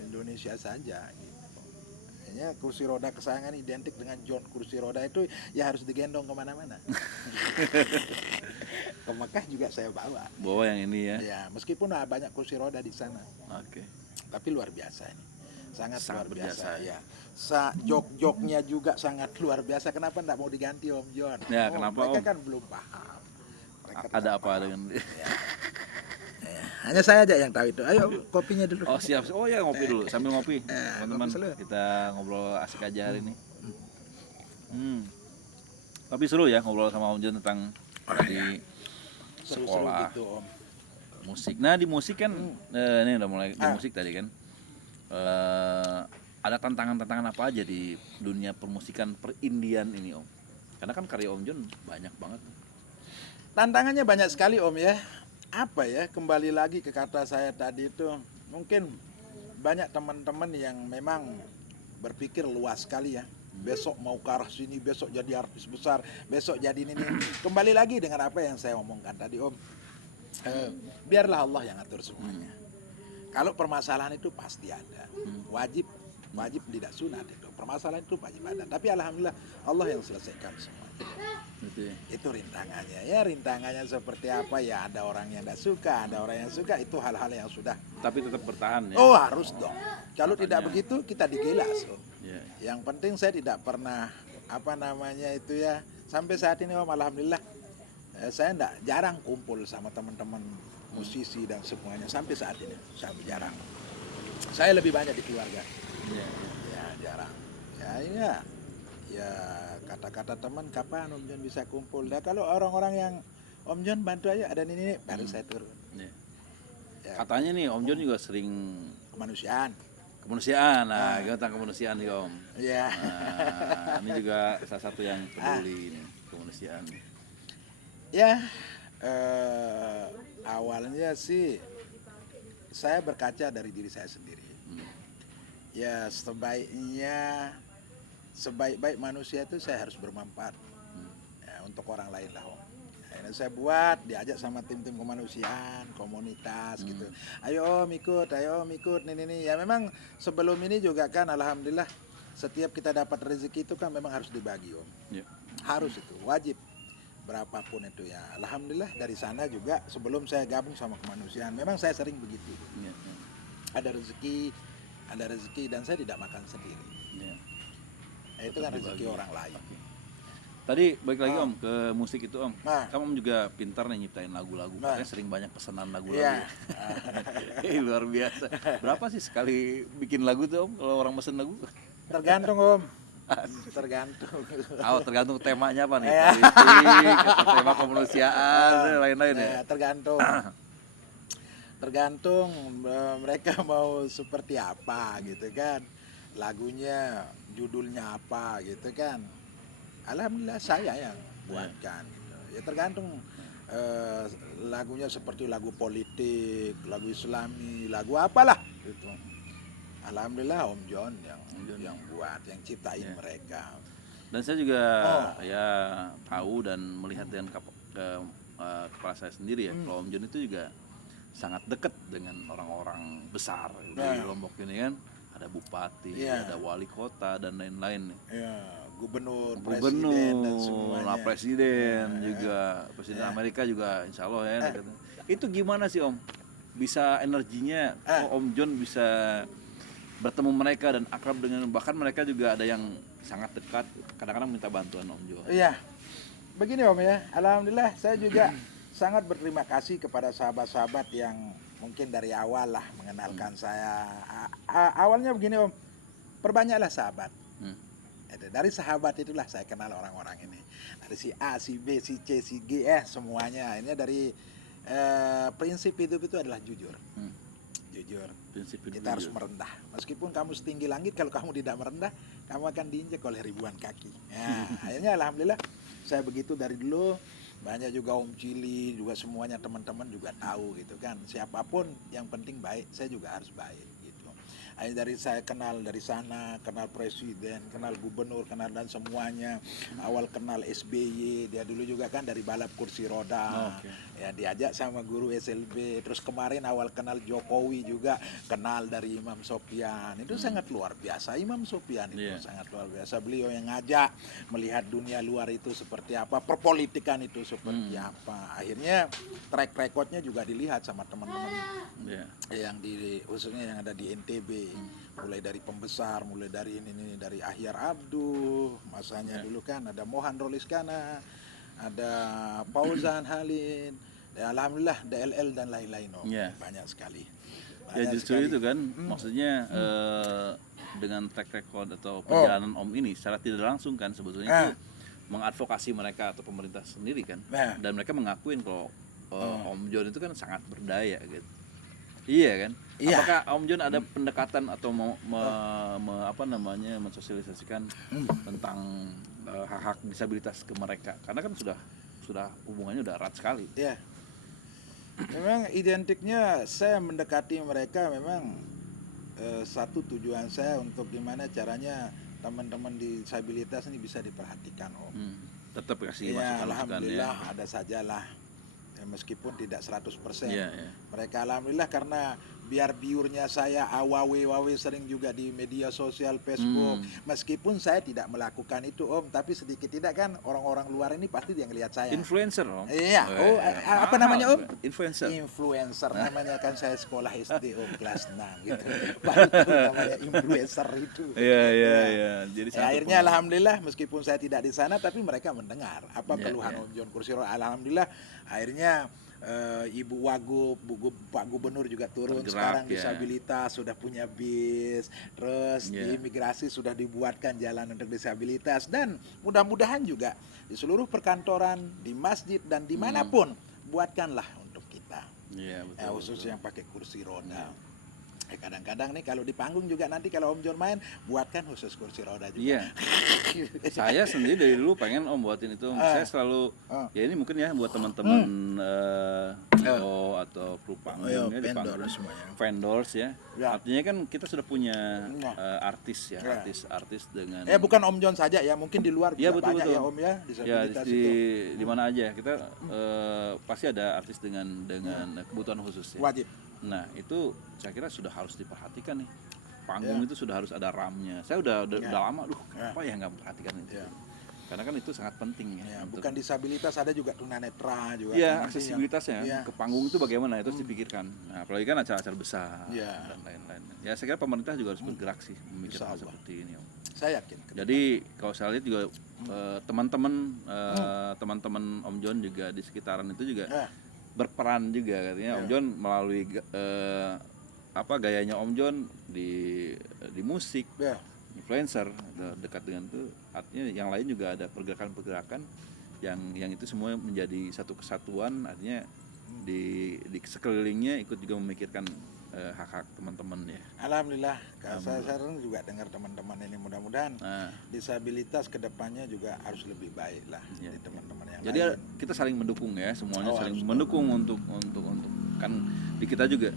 Indonesia saja. Gitu. Hanya kursi roda kesayangan identik dengan John Kursi Roda itu ya harus digendong kemana-mana. Ke Mekah juga saya bawa. Bawa yang ini ya. Ya meskipun banyak kursi roda di sana, Oke. tapi luar biasa ini. Sangat Sangat luar biasa berjasa. ya. Jok-joknya juga sangat luar biasa. Kenapa enggak mau diganti Om John? Ya, kenapa, mereka Om? kan belum paham. Mereka Ada tidak apa paham. dengan Hanya saya aja yang tahu itu. Ayo kopinya dulu. Oh siap. Oh ya ngopi dulu. Sambil ngopi. Teman-teman, ngopi selalu. kita ngobrol asik aja hari ini. Tapi seru ya ngobrol sama Om John tentang tadi Seru-seru sekolah, gitu Om. musik. Nah di musik kan, ini udah mulai di musik tadi kan. Ada tantangan-tantangan apa aja di dunia permusikan perindian ini Om? Karena kan karya Om John banyak banget. Tantangannya banyak sekali Om ya. Apa ya, kembali lagi ke kata saya tadi itu, mungkin banyak teman-teman yang memang berpikir luas sekali ya. Besok mau ke arah sini, besok jadi artis besar, besok jadi ini. Kembali lagi dengan apa yang saya omongkan tadi Om. Biarlah Allah yang atur semuanya. Kalau permasalahan itu pasti ada. Wajib tidak sunat itu. Permasalahan itu wajib ada. Tapi alhamdulillah Allah yang selesaikan semua. Gitu ya. Itu rintangannya ya, rintangannya seperti apa ya, ada orang yang tidak suka, ada orang yang suka, itu hal-hal yang sudah Tapi tetap bertahan ya. oh harus dong, kalau tidak begitu kita digilas Om. Ya. Yang penting saya tidak pernah apa namanya itu ya, sampai saat ini Om alhamdulillah saya jarang kumpul sama teman-teman musisi dan semuanya sampai saat ini, saya jarang, saya lebih banyak di keluarga Ya. ya, jarang ya kata-kata teman kapan Om John bisa kumpul. Nah kalau orang-orang yang Om John bantu aja ada ini baru saya turun. Ya. Ya, Katanya nih Om John juga sering kemanusiaan. Nah, kita tentang kemanusiaan nih Om. Ya. Nah, ini juga salah satu yang peduli nih, kemanusiaan. Ya awalnya sih saya berkaca dari diri saya sendiri. Ya sebaiknya sebaik-baik manusia itu saya harus bermanfaat ya, untuk orang lain lah Om. Akhirnya saya buat, diajak sama tim-tim kemanusiaan, komunitas gitu. Ayo Om ikut, nih. Ya memang sebelum ini juga kan alhamdulillah setiap kita dapat rezeki itu kan memang harus dibagi Om. Ya. Harus itu, wajib. Berapapun itu ya. Alhamdulillah dari sana juga sebelum saya gabung sama kemanusiaan, memang saya sering begitu. Ya. Ada rezeki dan saya tidak makan sendiri. Ya. Ya, itu kan rezeki orang lain. Oke. Tadi balik lagi Om ke musik itu Om. Nah. Kamu juga pintar nih nyiptain lagu-lagu. Nah. Katanya sering banyak pesanan lagu-lagu. Iya. Luar biasa. Berapa sih sekali bikin lagu tuh Om kalau orang pesen lagu? Tergantung Om. Tergantung. Tergantung temanya apa nih? Iya. Politik, atau tema kemanusiaan, lain-lain ya. Nah, tergantung mereka mau seperti apa gitu kan, lagunya judulnya apa gitu kan. Alhamdulillah saya yang buatkan gitu. Ya tergantung lagunya seperti lagu politik, lagu islami, lagu apalah gitu. Alhamdulillah Om John yang buat, yang ciptain mereka. Dan saya juga ya tahu dan melihat dengan kepala saya sendiri ya, kalau Om John itu juga sangat dekat dengan orang-orang besar di Lombok ini kan. Ada bupati, ada wali kota dan lain-lain nih. Ya, gubernur, presiden dan semuanya. Presiden juga, presiden Amerika juga insya Allah ya. Itu gimana sih Om? Bisa energinya, Om John bisa bertemu mereka dan akrab dengan, bahkan mereka juga ada yang sangat dekat, kadang-kadang minta bantuan Om John. Iya, begini Om ya, alhamdulillah saya juga sangat berterima kasih kepada sahabat-sahabat yang mungkin dari awal lah mengenalkan saya. Awalnya begini Om, perbanyaklah sahabat. Dari sahabat itulah saya kenal orang-orang ini. Dari si A, si B, si C, si G, semuanya. Ini dari prinsip hidup itu adalah jujur. Jujur. Kita harus merendah. Meskipun kamu setinggi langit, kalau kamu tidak merendah, kamu akan diinjak oleh ribuan kaki. Nah, akhirnya alhamdulillah saya begitu dari dulu. Banyak juga Om Cili, juga semuanya teman-teman juga tahu gitu kan. Siapapun yang penting baik, saya juga harus baik gitu. Akhirnya dari saya kenal dari sana, kenal presiden, kenal gubernur, kenal dan semuanya. Awal kenal SBY, dia dulu juga kan dari balap kursi roda. Ya diajak sama guru SLB. Terus kemarin awal kenal Jokowi juga kenal dari Imam Sofyan. Itu sangat luar biasa. Imam Sofyan itu sangat luar biasa. Beliau yang ngajak melihat dunia luar itu seperti apa, perpolitikan itu seperti apa. Akhirnya track recordnya juga dilihat sama teman-teman yang khususnya yang ada di NTB. Mulai dari pembesar, mulai dari ini dari Ahyar Abduh, masanya dulu kan ada Mohan Roliskana, ada Fauzan Halin, ya alhamdulillah DLL dan lain-lain banyak sekali. Ya justru itu kan maksudnya dengan track record atau perjalanan Om ini secara tidak langsung kan sebetulnya itu mengadvokasi mereka atau pemerintah sendiri kan, dan mereka mengakuin kalau Om John itu kan sangat berdaya gitu. Iya kan? Iya. Apakah Om John ada pendekatan atau mensosialisasikan tentang hak-hak disabilitas ke mereka? Karena kan sudah hubungannya udah erat sekali. Iya. Memang identiknya saya mendekati mereka memang satu tujuan saya untuk gimana caranya teman-teman disabilitas ini bisa diperhatikan Om. Tetap kasih ya, masukan alhamdulillah ada sajalah. Meskipun tidak 100%. Mereka alhamdulillah karena biar biurnya saya awawe sering juga di media sosial Facebook. Meskipun saya tidak melakukan itu Om, tapi sedikit tidak kan orang-orang luar ini pasti yang lihat saya. Influencer Om. Iya. Apa namanya Om? Influencer namanya kan saya sekolah SD Om kelas 6 gitu. Baru tahu namanya influencer itu. Iya. Jadi akhirnya alhamdulillah meskipun saya tidak di sana tapi mereka mendengar apa keluhan Om John Kursi Roda. Alhamdulillah akhirnya Ibu Wagub, Pak Gubernur juga turun sekarang disabilitas sudah punya bis, terus di imigrasi sudah dibuatkan jalan untuk disabilitas dan mudah-mudahan juga di seluruh perkantoran, di masjid dan dimanapun buatkanlah untuk kita, khusus yang pakai kursi roda. Kadang-kadang nih kalau di panggung juga nanti kalau Om John main, buatkan khusus kursi roda juga. Iya. Saya sendiri dari dulu pengen Om buatin itu. Saya selalu Ah. ya ini mungkin ya buat teman-teman Indo atau kru panggung ya di vendor panggung. semuanya. Vendors ya. Ya. Artinya kan kita sudah punya Ya. Artis ya, Ya. artis dengan Bukan Om John saja ya, mungkin di luar Iya, juga betul, banyak betul. ya Om ya, ya disabilitas di itu. di mana aja kita pasti ada artis dengan kebutuhan khusus ya. Wajib. Nah itu saya kira sudah harus diperhatikan nih, panggung itu sudah harus ada RAM-nya. Saya udah lama apa ya nggak memperhatikan itu. Ya. Karena kan itu sangat penting ya. Ya, untuk- bukan disabilitas, ada juga tunanetra juga. Iya, Nanti aksesibilitasnya yang- Iya. ke panggung itu bagaimana itu harus dipikirkan. Nah, apalagi kan acara-acara besar Iya. dan lain-lain. Ya saya kira pemerintah juga harus bergerak sih memikirkan Insya Allah. seperti ini Om. Saya yakin. Jadi kalau saya lihat juga teman-teman Om John juga di sekitaran itu juga Ya. berperan juga katanya Om John melalui gayanya Om John di musik, Ya. influencer dekat dengan itu, artinya yang lain juga ada pergerakan-pergerakan yang itu semua menjadi satu kesatuan, artinya di sekelilingnya ikut juga memikirkan hak-hak teman-teman ya. Alhamdulillah, saya sering juga dengar teman-teman ini, mudah-mudahan Nah, disabilitas kedepannya juga harus lebih baik lah Ya. di teman-teman yang jadi lain. kita saling mendukung ya, semuanya Oh, saling harus mendukung untuk kan di kita juga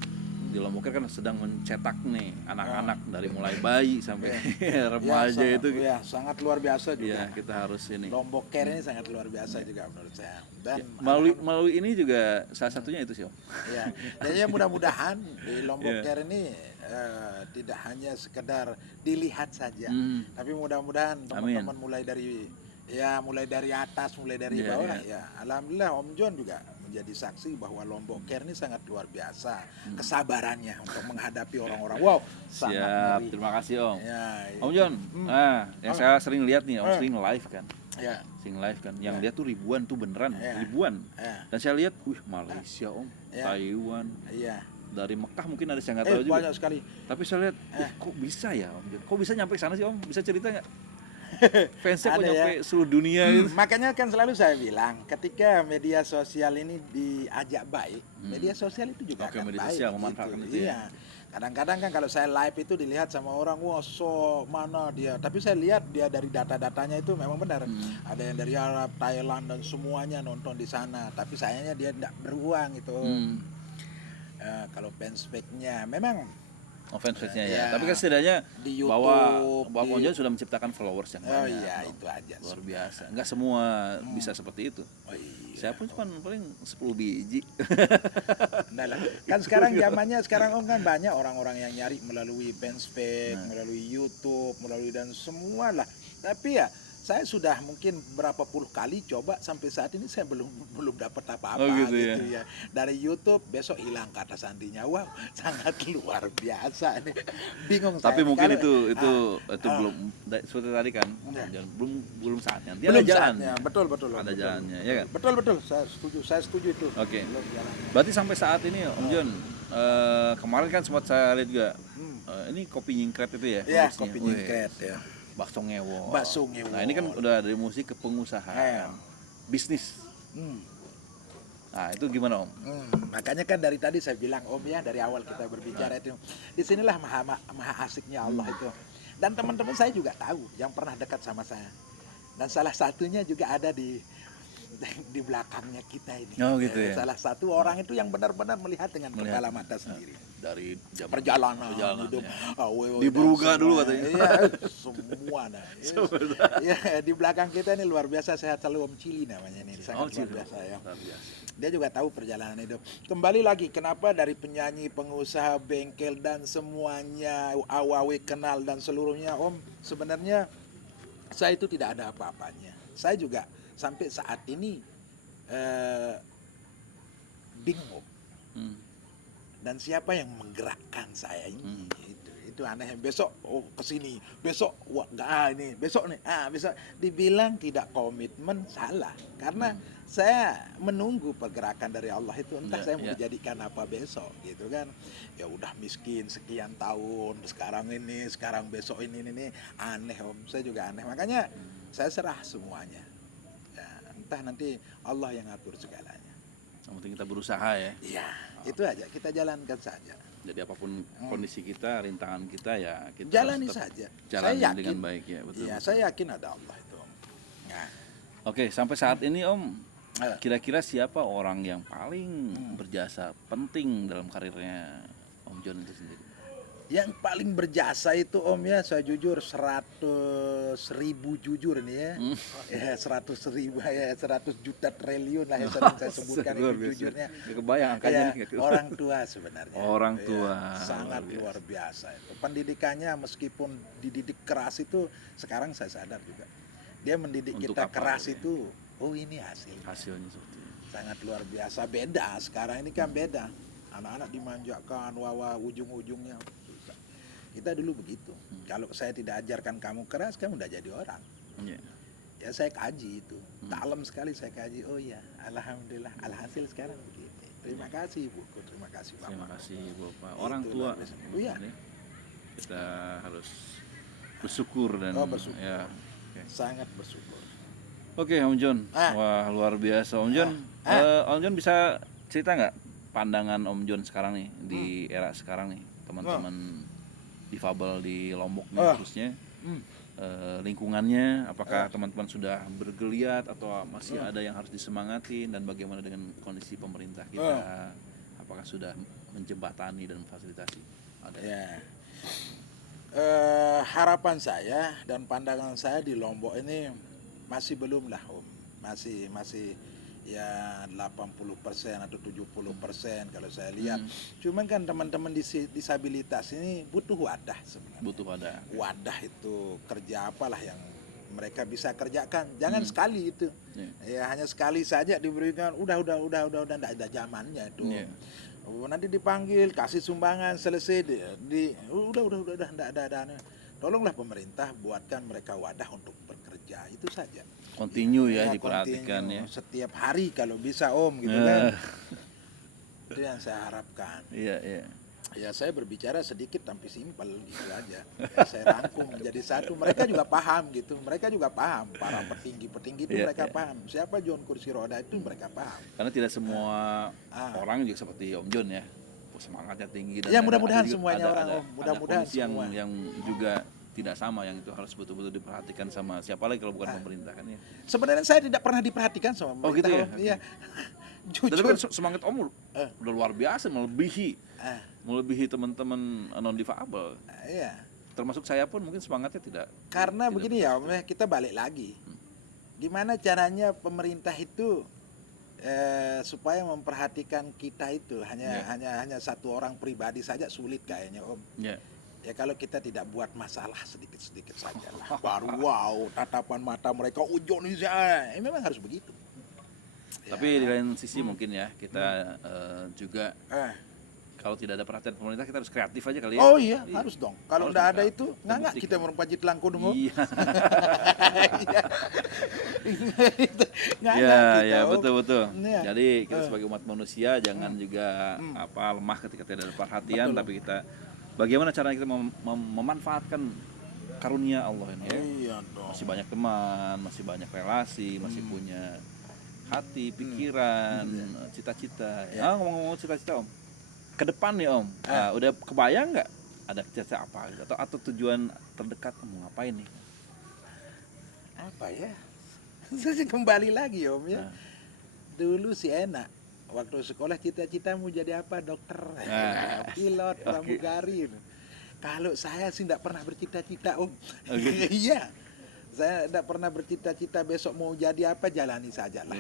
di Lombok kan sedang mencetak nih anak-anak dari mulai bayi sampai remaja sangat, itu. ya, sangat luar biasa juga. Ya, kita harus ini. Lombok Care ini sangat luar biasa juga menurut saya. Dan Melalui ini juga salah satunya itu sih Om. ya, jadi mudah-mudahan di Lombok Ya. Care ini tidak hanya sekedar dilihat saja, Hmm. tapi mudah-mudahan Amin. teman-teman mulai dari atas, mulai dari Ya, bawah ya. ya. Alhamdulillah Om John juga menjadi saksi bahwa Lombok Care ini sangat luar biasa kesabarannya untuk menghadapi orang-orang. Wow, sangat Siap, ngeri. terima kasih Om. Ya, Om John, yang saya sering lihat nih, Om Ah. sering live kan. ya, Sering live kan. Yang lihat tuh ribuan tuh beneran, Ya. ribuan. ya, Dan saya lihat, Malaysia Om, Ya. Taiwan, iya. dari Mekah mungkin ada saya nggak tahu juga. Banyak sekali. Tapi saya lihat, kok bisa ya Om John? Kok bisa nyampe sana sih Om? Bisa cerita nggak? Fansnya kok Ada nyampe seluruh dunia gitu? Makanya kan selalu saya bilang, ketika media sosial ini diajak baik, media sosial itu juga Oke, akan media baik. sosial memanfaatkan itu ya. Iya. Kadang-kadang kan kalau saya live itu dilihat sama orang, wah mana dia. Tapi saya lihat dia dari data-datanya itu memang benar. Ada yang dari Arab, Thailand dan semuanya nonton di sana. Tapi sayangnya dia tidak beruang itu. Kalau fanspage-nya memang Fansnya ya. Ya. Tapi kan setidaknya di YouTube, bahwa Om di- John sudah menciptakan followers yang banyak. iya Om. itu aja. Luar biasa. Enggak semua bisa seperti itu. Oh, iya. Saya pun cuma paling 10 biji. Nah, lah. Kan sekarang zamannya sekarang Om kan banyak orang-orang yang nyari melalui fanspage, melalui YouTube, melalui dan semua lah. Tapi ya saya sudah mungkin berapa puluh kali coba sampai saat ini saya belum dapat apa-apa Oh, gitu ya. Dari YouTube besok hilang kata sandinya. Wow, sangat luar biasa nih. Bingung Tapi saya. mungkin Kalau- itu belum seperti tadi kan, Ya. Jangan- belum saatnya. Nanti belum ada jalan. saatnya. Betul. Ada jalannya, ya kan? Betul. Saya setuju itu. Oke. Belum jalannya. Berarti sampai saat ini Om John, kemarin kan sempat saya lihat juga, ini kopi nyingkret itu ya? Ya, produksinya. kopi Wih, nyingkret ya. Bakso ngewol. Bakso ngewol. Nah ini kan udah dari musik ke pengusahaan, bisnis. Hmm. Nah itu gimana Om? Makanya kan dari tadi saya bilang Om ya, dari awal kita berbicara itu, disinilah maha asiknya Allah itu. Dan teman-teman saya juga tahu yang pernah dekat sama saya. Dan salah satunya juga ada di belakangnya kita ini. Oh, gitu ya. Salah satu orang itu yang benar-benar melihat dengan kepala mata sendiri. Dari zaman Perjalanan hidup Di Brugga dulu katanya. Iya, semua nah. Iya, di belakang kita ini luar biasa, saya selalu Om Cili namanya ini. Sangat luar biasa ya. Luar biasa. Dia juga tahu perjalanan hidup. Kembali lagi, kenapa dari penyanyi, pengusaha, bengkel dan semuanya, awawi kenal dan seluruhnya Om, sebenarnya saya itu tidak ada apa-apanya. Saya juga sampai saat ini bingung Om. Dan siapa yang menggerakkan saya ini? Itu aneh. Besok kesini, besok ini, besok nih, besok dibilang tidak komitmen, salah. Karena saya menunggu pergerakan dari Allah itu, entah saya mau dijadikan apa besok gitu kan. Ya udah miskin sekian tahun, sekarang besok ini aneh Om. Saya juga aneh. Makanya saya serah semuanya. Ya, entah nanti Allah yang atur segalanya. Yang penting kita berusaha ya. Iya, itu aja, kita jalankan saja. Jadi apapun kondisi kita, rintangan kita ya kita Jalani harus tetap saja. jalani Saya yakin. dengan baik ya, betul. Iya, betul. saya yakin ada Allah itu, Om. Nah, Oke, sampai saat ini Om, eh, kira-kira siapa orang yang paling berjasa penting dalam karirnya Om John itu sendiri? yang paling berjasa itu Om ya, saya jujur 100.000 jujur nih ya. Ya 100.000 ya 100 juta triliun lah yang sering saya sebutkan Luar itu biasa. jujurnya. Gak kebayang angkanya Ya, nih, gak kebayang. orang tua sebenarnya. Orang Ya, tua, sangat luar biasa itu. Pendidikannya meskipun dididik keras itu sekarang saya sadar juga. Dia mendidik Untuk kita apa, keras ya? itu, oh ini hasilnya. Hasilnya seperti itu. Sangat luar biasa, beda sekarang ini kan beda. Anak-anak dimanjakan, wawa ujung-ujungnya susah. Kita dulu begitu. Kalau saya tidak ajarkan kamu keras, kamu udah jadi orang. Iya. Ya saya kaji itu, dalam sekali saya kaji. Oh ya, alhamdulillah, alhasil sekarang begini. Terima kasih buku, terima kasih Bapak. Terima kasih Bapak. Orang Itu tua, luar biasa. Oh, iya. ini kita harus bersyukur dan Bersyukur. ya. Oke. Sangat bersyukur. Oke, Om John. Ah. Wah, luar biasa Om John. Om John bisa cerita nggak pandangan Om John sekarang nih di era sekarang nih, teman-teman difabel di Lombok nih khususnya, lingkungannya, apakah teman-teman sudah bergeliat atau masih ada yang harus disemangatin, dan bagaimana dengan kondisi pemerintah kita, apakah sudah menjembatani dan memfasilitasi? Ada. Ya. Harapan saya dan pandangan saya di Lombok ini masih belum lah Om. Masih ya 80% atau 70% kalau saya lihat. Cuman kan teman-teman disabilitas ini butuh wadah sebenarnya. Butuh ada. Wadah itu kerja apalah yang mereka bisa kerjakan. Jangan sekali itu. Ya hanya sekali saja diberikan, udah enggak ada zamannya itu. Nanti dipanggil, kasih sumbangan, selesai udah enggak ada. Tolonglah pemerintah buatkan mereka wadah untuk bekerja, itu saja. Continue ya, Ya, diperhatikan continue. ya. Setiap hari kalau bisa Om gitu kan. Itu yang saya harapkan. Iya, iya. Ya saya berbicara sedikit tapi simpel gitu aja. Ya, saya rangkum menjadi satu. Mereka juga paham gitu. Mereka juga paham. Para petinggi-petinggi itu mereka paham. Siapa John kursi roda itu mereka paham. Karena tidak semua orang juga seperti Om John ya, semangatnya tinggi. Dan Ya mudah-mudahan ada juga- semuanya orang ada Om. Mudah-mudahan kondisi yang semua. yang juga tidak sama, yang itu harus betul-betul diperhatikan sama siapa lagi kalau bukan pemerintah kan ya. Sebenarnya saya tidak pernah diperhatikan sama pemerintah. gitu ya? Om. Iya. Tapi Jujur. kan semangat Om udah luar biasa, melebihi teman-teman non difabel. Iya. Termasuk saya pun mungkin semangatnya tidak. Karena begini ya Om, kita balik lagi. Gimana caranya pemerintah itu supaya memperhatikan kita itu hanya satu orang pribadi saja sulit kayaknya Om. Ya. Ya kalau kita tidak buat masalah sedikit-sedikit saja lah. Baru wow, tatapan mata mereka Indonesia. Memang harus begitu. Tapi di lain sisi mungkin ya kita juga Eh. kalau tidak ada perhatian pemerintah kita harus kreatif aja kali ya. Oh iya, harus dong. Kalau Harus tidak dong, ada Kak. itu, nggak kita merumpajit langkung dong. Iya. Nggak Ya, kita, ya Om. betul. Iya. Jadi kita sebagai umat manusia jangan juga lemah ketika tidak ada perhatian, tapi kita bagaimana caranya kita memanfaatkan karunia Allah ini ya. Iya dong. Masih banyak teman, masih banyak relasi, masih punya hati, pikiran, cita-cita. Ngomong-ngomong cita-cita Om, ke depan nih Om, udah kebayang nggak ada cita-cita apa gitu? Atau tujuan terdekat mau ngapain nih? Apa ya? Saya kembali lagi Om ya. Dulu sih enak. Waktu sekolah cita-citamu jadi apa? Dokter, pilot, pramugari. Kalau saya sih tidak pernah bercita-cita Om. Iya. Saya tidak pernah bercita-cita besok mau jadi apa, jalani saja lah.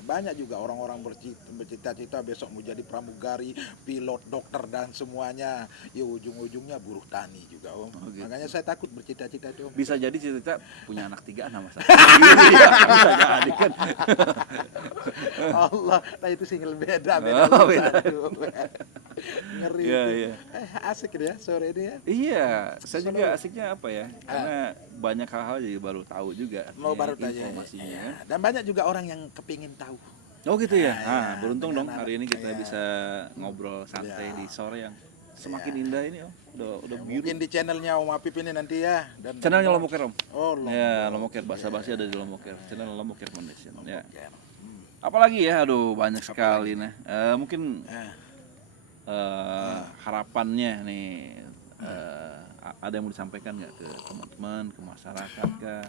Banyak juga orang-orang bercita-cita besok mau jadi pramugari, pilot, dokter dan semuanya. Ya ujung-ujungnya buruh tani juga Om. Makanya saya takut bercita-cita itu Om. Bisa jadi cita-cita punya anak 3 anak Mas. Iya, bisa jadi kan. Allah, nah itu single beda. Beda. Ngeri Iya, itu. iya. Asik ya sore ini ya. Iya, saya juga asiknya apa ya? Karena banyak hal-hal jadi baru tahu juga Mau baru tanya informasinya. ya. Dan banyak juga orang yang kepingin tahu. Oh gitu ya. Ya, Beruntung dong dengan hari ini kita ya. bisa ngobrol santai di sore yang semakin Ya. indah ini Om. Udah beautiful. Mungkin di channelnya Om Apip ini nanti ya. Dan Channelnya Lomboker Om. Oh, Lombok. Ya, Lomboker, bahasa-bahasa ada di Lomboker. Channel Lomboker Foundation. Ya. Oke. Apalagi ya, aduh banyak sekali nah. Mungkin harapannya nih, ada yang mau disampaikan nggak ke teman-teman, ke masyarakat kah?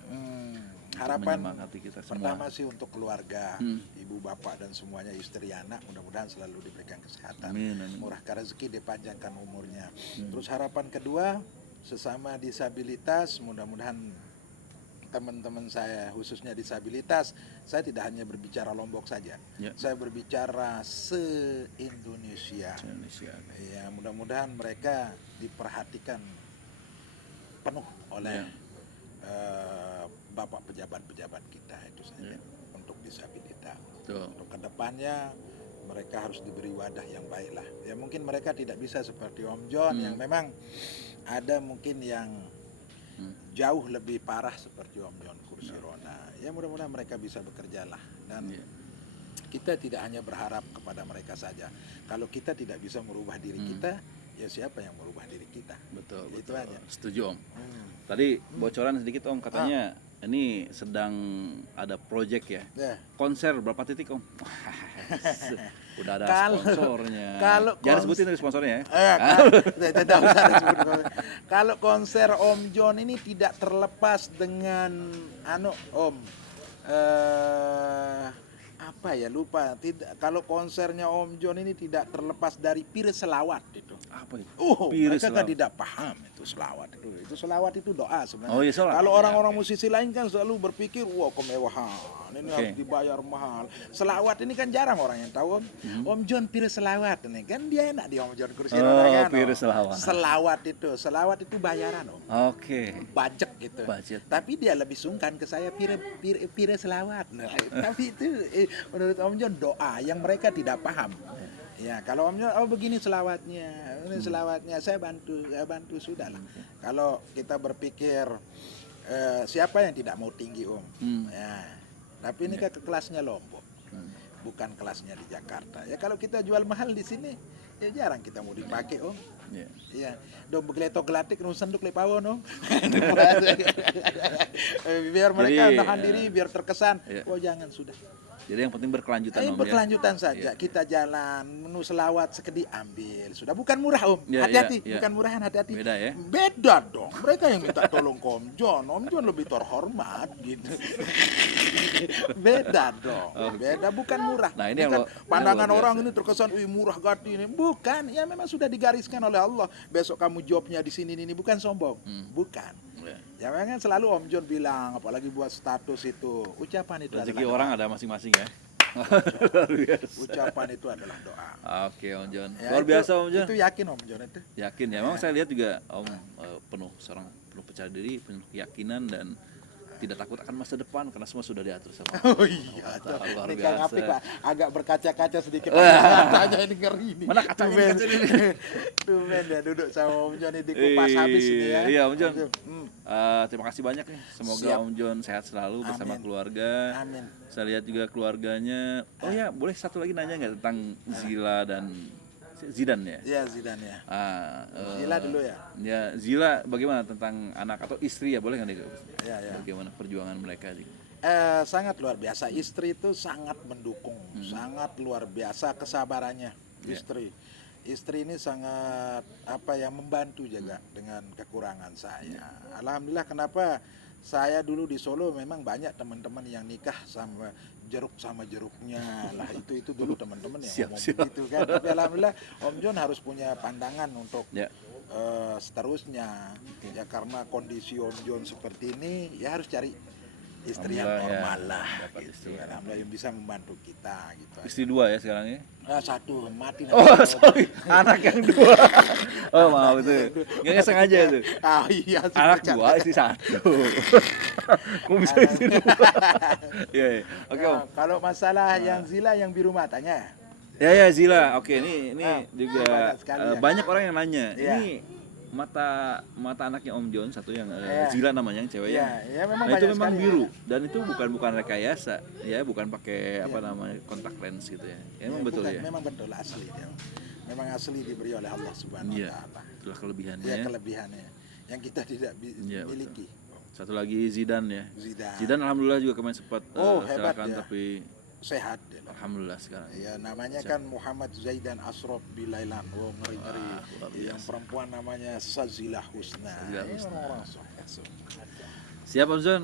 Untuk Harapan menyemangati kita semua. pertama sih untuk keluarga, ibu bapak dan semuanya, istri anak, mudah-mudahan selalu diberikan kesehatan, Amin, amin. murahkan rezeki, dipanjangkan umurnya. Terus harapan kedua, sesama disabilitas, mudah-mudahan teman-teman saya khususnya disabilitas, saya tidak hanya berbicara Lombok saja, Ya. saya berbicara se-Indonesia. Indonesia. Ya, mudah-mudahan mereka diperhatikan penuh oleh bapak pejabat-pejabat kita itu saja untuk disabilitas. Betul. Untuk kedepannya mereka harus diberi wadah yang baik lah. Ya mungkin mereka tidak bisa seperti Om John yang memang ada mungkin yang jauh lebih parah seperti Om John kursi roda. Ya mudah-mudahan mereka bisa bekerja lah. Dan kita tidak hanya berharap kepada mereka saja. Kalau kita tidak bisa merubah diri kita, ya siapa yang merubah diri kita? Betul, Itu betul. aja. Setuju Om. Tadi bocoran sedikit Om, katanya ini sedang ada project ya. Konser berapa titik Om? Udah ada sponsornya. Jangan sebutin dari sponsornya ya. Kalau konser Om John ini tidak terlepas dengan Om, apa ya, lupa. Kalau konsernya Om John ini tidak terlepas dari pir selawat itu. Apa itu? Mereka kan tidak paham itu selawat itu. Itu selawat itu doa sebenarnya. Oh, iya, selawat. Kalau orang-orang musisi lain kan selalu berpikir, wah kemewahan, ini harus dibayar mahal. Selawat ini kan jarang orang yang tahu Om. Om John pir selawat ini kan dia enak di Om John kursi roda kan. Pir selawat. Selawat itu bayaran Om. Oke. Budget gitu. Tapi dia lebih sungkan ke saya pir selawat. Nah, tapi itu menurut Om John doa yang mereka tidak paham. Ya, kalau Om John, begini selawatnya, ini selawatnya, saya bantu sudahlah. Kalau kita berpikir siapa yang tidak mau tinggi Om? Ya, tapi ini kan kelasnya Lombok, bukan kelasnya di Jakarta. Ya kalau kita jual mahal di sini, ya jarang kita mau dipakai Om. Iya, dong begleto gelatik nung senduk lepawon Om. Biar mereka nahan diri, biar terkesan. Oh jangan sudah. Jadi yang penting berkelanjutan Om. Berkelanjutan saja. Kita jalan menu selawat sekedip ambil. Sudah bukan murah Om. Hati-hati, bukan murahan, hati-hati. Beda ya? Beda dong. Mereka yang minta tolong ke Om John. Om John lebih terhormat gitu. Beda dong. Beda, bukan murah. Nah, ini bukan pandangan orang ini terkesan murah gati ini. Bukan, ya memang sudah digariskan oleh Allah. Besok kamu jobnya di sini ini, bukan sombong. Bukan. Ya memang selalu Om John bilang, apalagi buat status itu, ucapan itu rezeki adalah orang doa. ada masing-masing ya. Luar biasa. Ucapan itu adalah doa. Oke Om John. Ya, Luar biasa Om John. Itu yakin Om John itu. Yakin ya. Memang saya lihat juga Om seorang penuh percaya diri, penuh keyakinan dan tidak takut akan masa depan karena semua sudah diatur sama Allah. Oh iya, luar ini biasa. Kang Apik lah, agak berkaca-kaca sedikit. Katanya ini ngeri nih. Mana kacanya ini? Tuh men ya duduk sama Om John ini dikupas habis ini ya. Iya Om John. Terima kasih banyak nih. Semoga Om John sehat selalu bersama keluarga. Amin. Saya lihat juga keluarganya. Oh ya, boleh satu lagi nanya nggak tentang Zila dan Zidan ya? Iya Zidan ya. Zila dulu ya. Ya Zila bagaimana tentang anak atau istri ya, boleh nggak nih? Ya. Bagaimana perjuangan mereka? Sangat luar biasa. Istri itu sangat mendukung, sangat luar biasa kesabarannya istri. Istri ini sangat membantu juga dengan kekurangan saya. Alhamdulillah, kenapa saya dulu di Solo memang banyak teman-teman yang nikah sama jeruknya lah, itu dulu teman-teman yang ngomong begitu kan. Tapi alhamdulillah Om John harus punya pandangan untuk seterusnya. Ya karena kondisi Om John seperti ini, ya harus cari istri yang normal lah gitu. Alhamdulillah yang bisa membantu kita gitu. Istri dua ya sekarang ya? Satu mati. Sorry, anak yang dua. Oh maaf itu, nggak sengaja itu. Iya. Anak dua, istri satu. Kok bisa istri dua? Iya. Oke Om. Kalau masalah yang Zila yang biru matanya. Ya Zila. Oke, ini juga banyak orang yang nanya. Ya. Ini mata anaknya Om John satu yang Zila namanya, yang cewek memang nah, itu memang biru ya. dan itu bukan rekayasa ya, bukan pakai kontak lens gitu ya. Memang betul ya. Memang betul asli dia. Memang asli diberi oleh Allah Subhanahu wa taala. Itulah kelebihannya. Ya, kelebihannya yang kita tidak miliki. Satu lagi Zidane ya. Zidane Alhamdulillah juga kemarin sempat hebat kecelakaan ya. tapi sehat dia. Alhamdulillah sekarang. Ya namanya kan Muhammad Zaidan Asrof Bilailan. Oh ngeri-ngeri. Wah, luar biasa. Yang perempuan namanya Sazilah Husna. Sazilah Ya, Husna. orang-orang soleh. Siap Om John,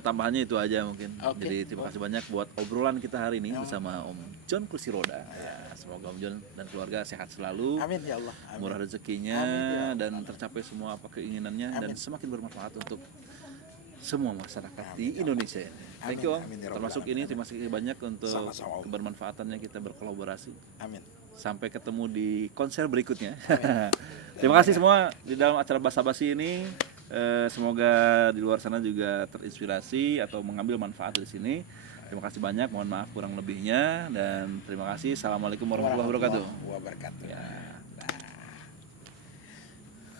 tambahannya itu aja mungkin. Oke. Jadi terima kasih banyak buat obrolan kita hari ini bersama Om John Kursi Roda. Ya, semoga Om John dan keluarga sehat selalu, Amin ya Allah. Amin. murah rezekinya, Amin, ya Allah. dan tercapai semua apa keinginannya, dan Amin. semakin bermanfaat untuk semua masyarakat Amin, di ya Allah. Indonesia. Thank you Om. Amin, ya Rabbal Termasuk Alamin. ini terima kasih banyak untuk Sama-sama, Om. kebermanfaatannya kita berkolaborasi. Amin. Sampai ketemu di konser berikutnya. Terima kasih semua di dalam acara basa-basi ini. Semoga di luar sana juga terinspirasi atau mengambil manfaat dari sini. Terima kasih banyak, mohon maaf kurang lebihnya, dan terima kasih. Assalamualaikum warahmatullahi wabarakatuh. Wabarakatuh. Ya.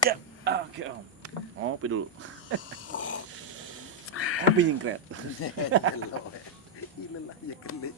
Ya, oke Om. Ngopi dulu. Kopi nyingkret. Iyalah ya kele.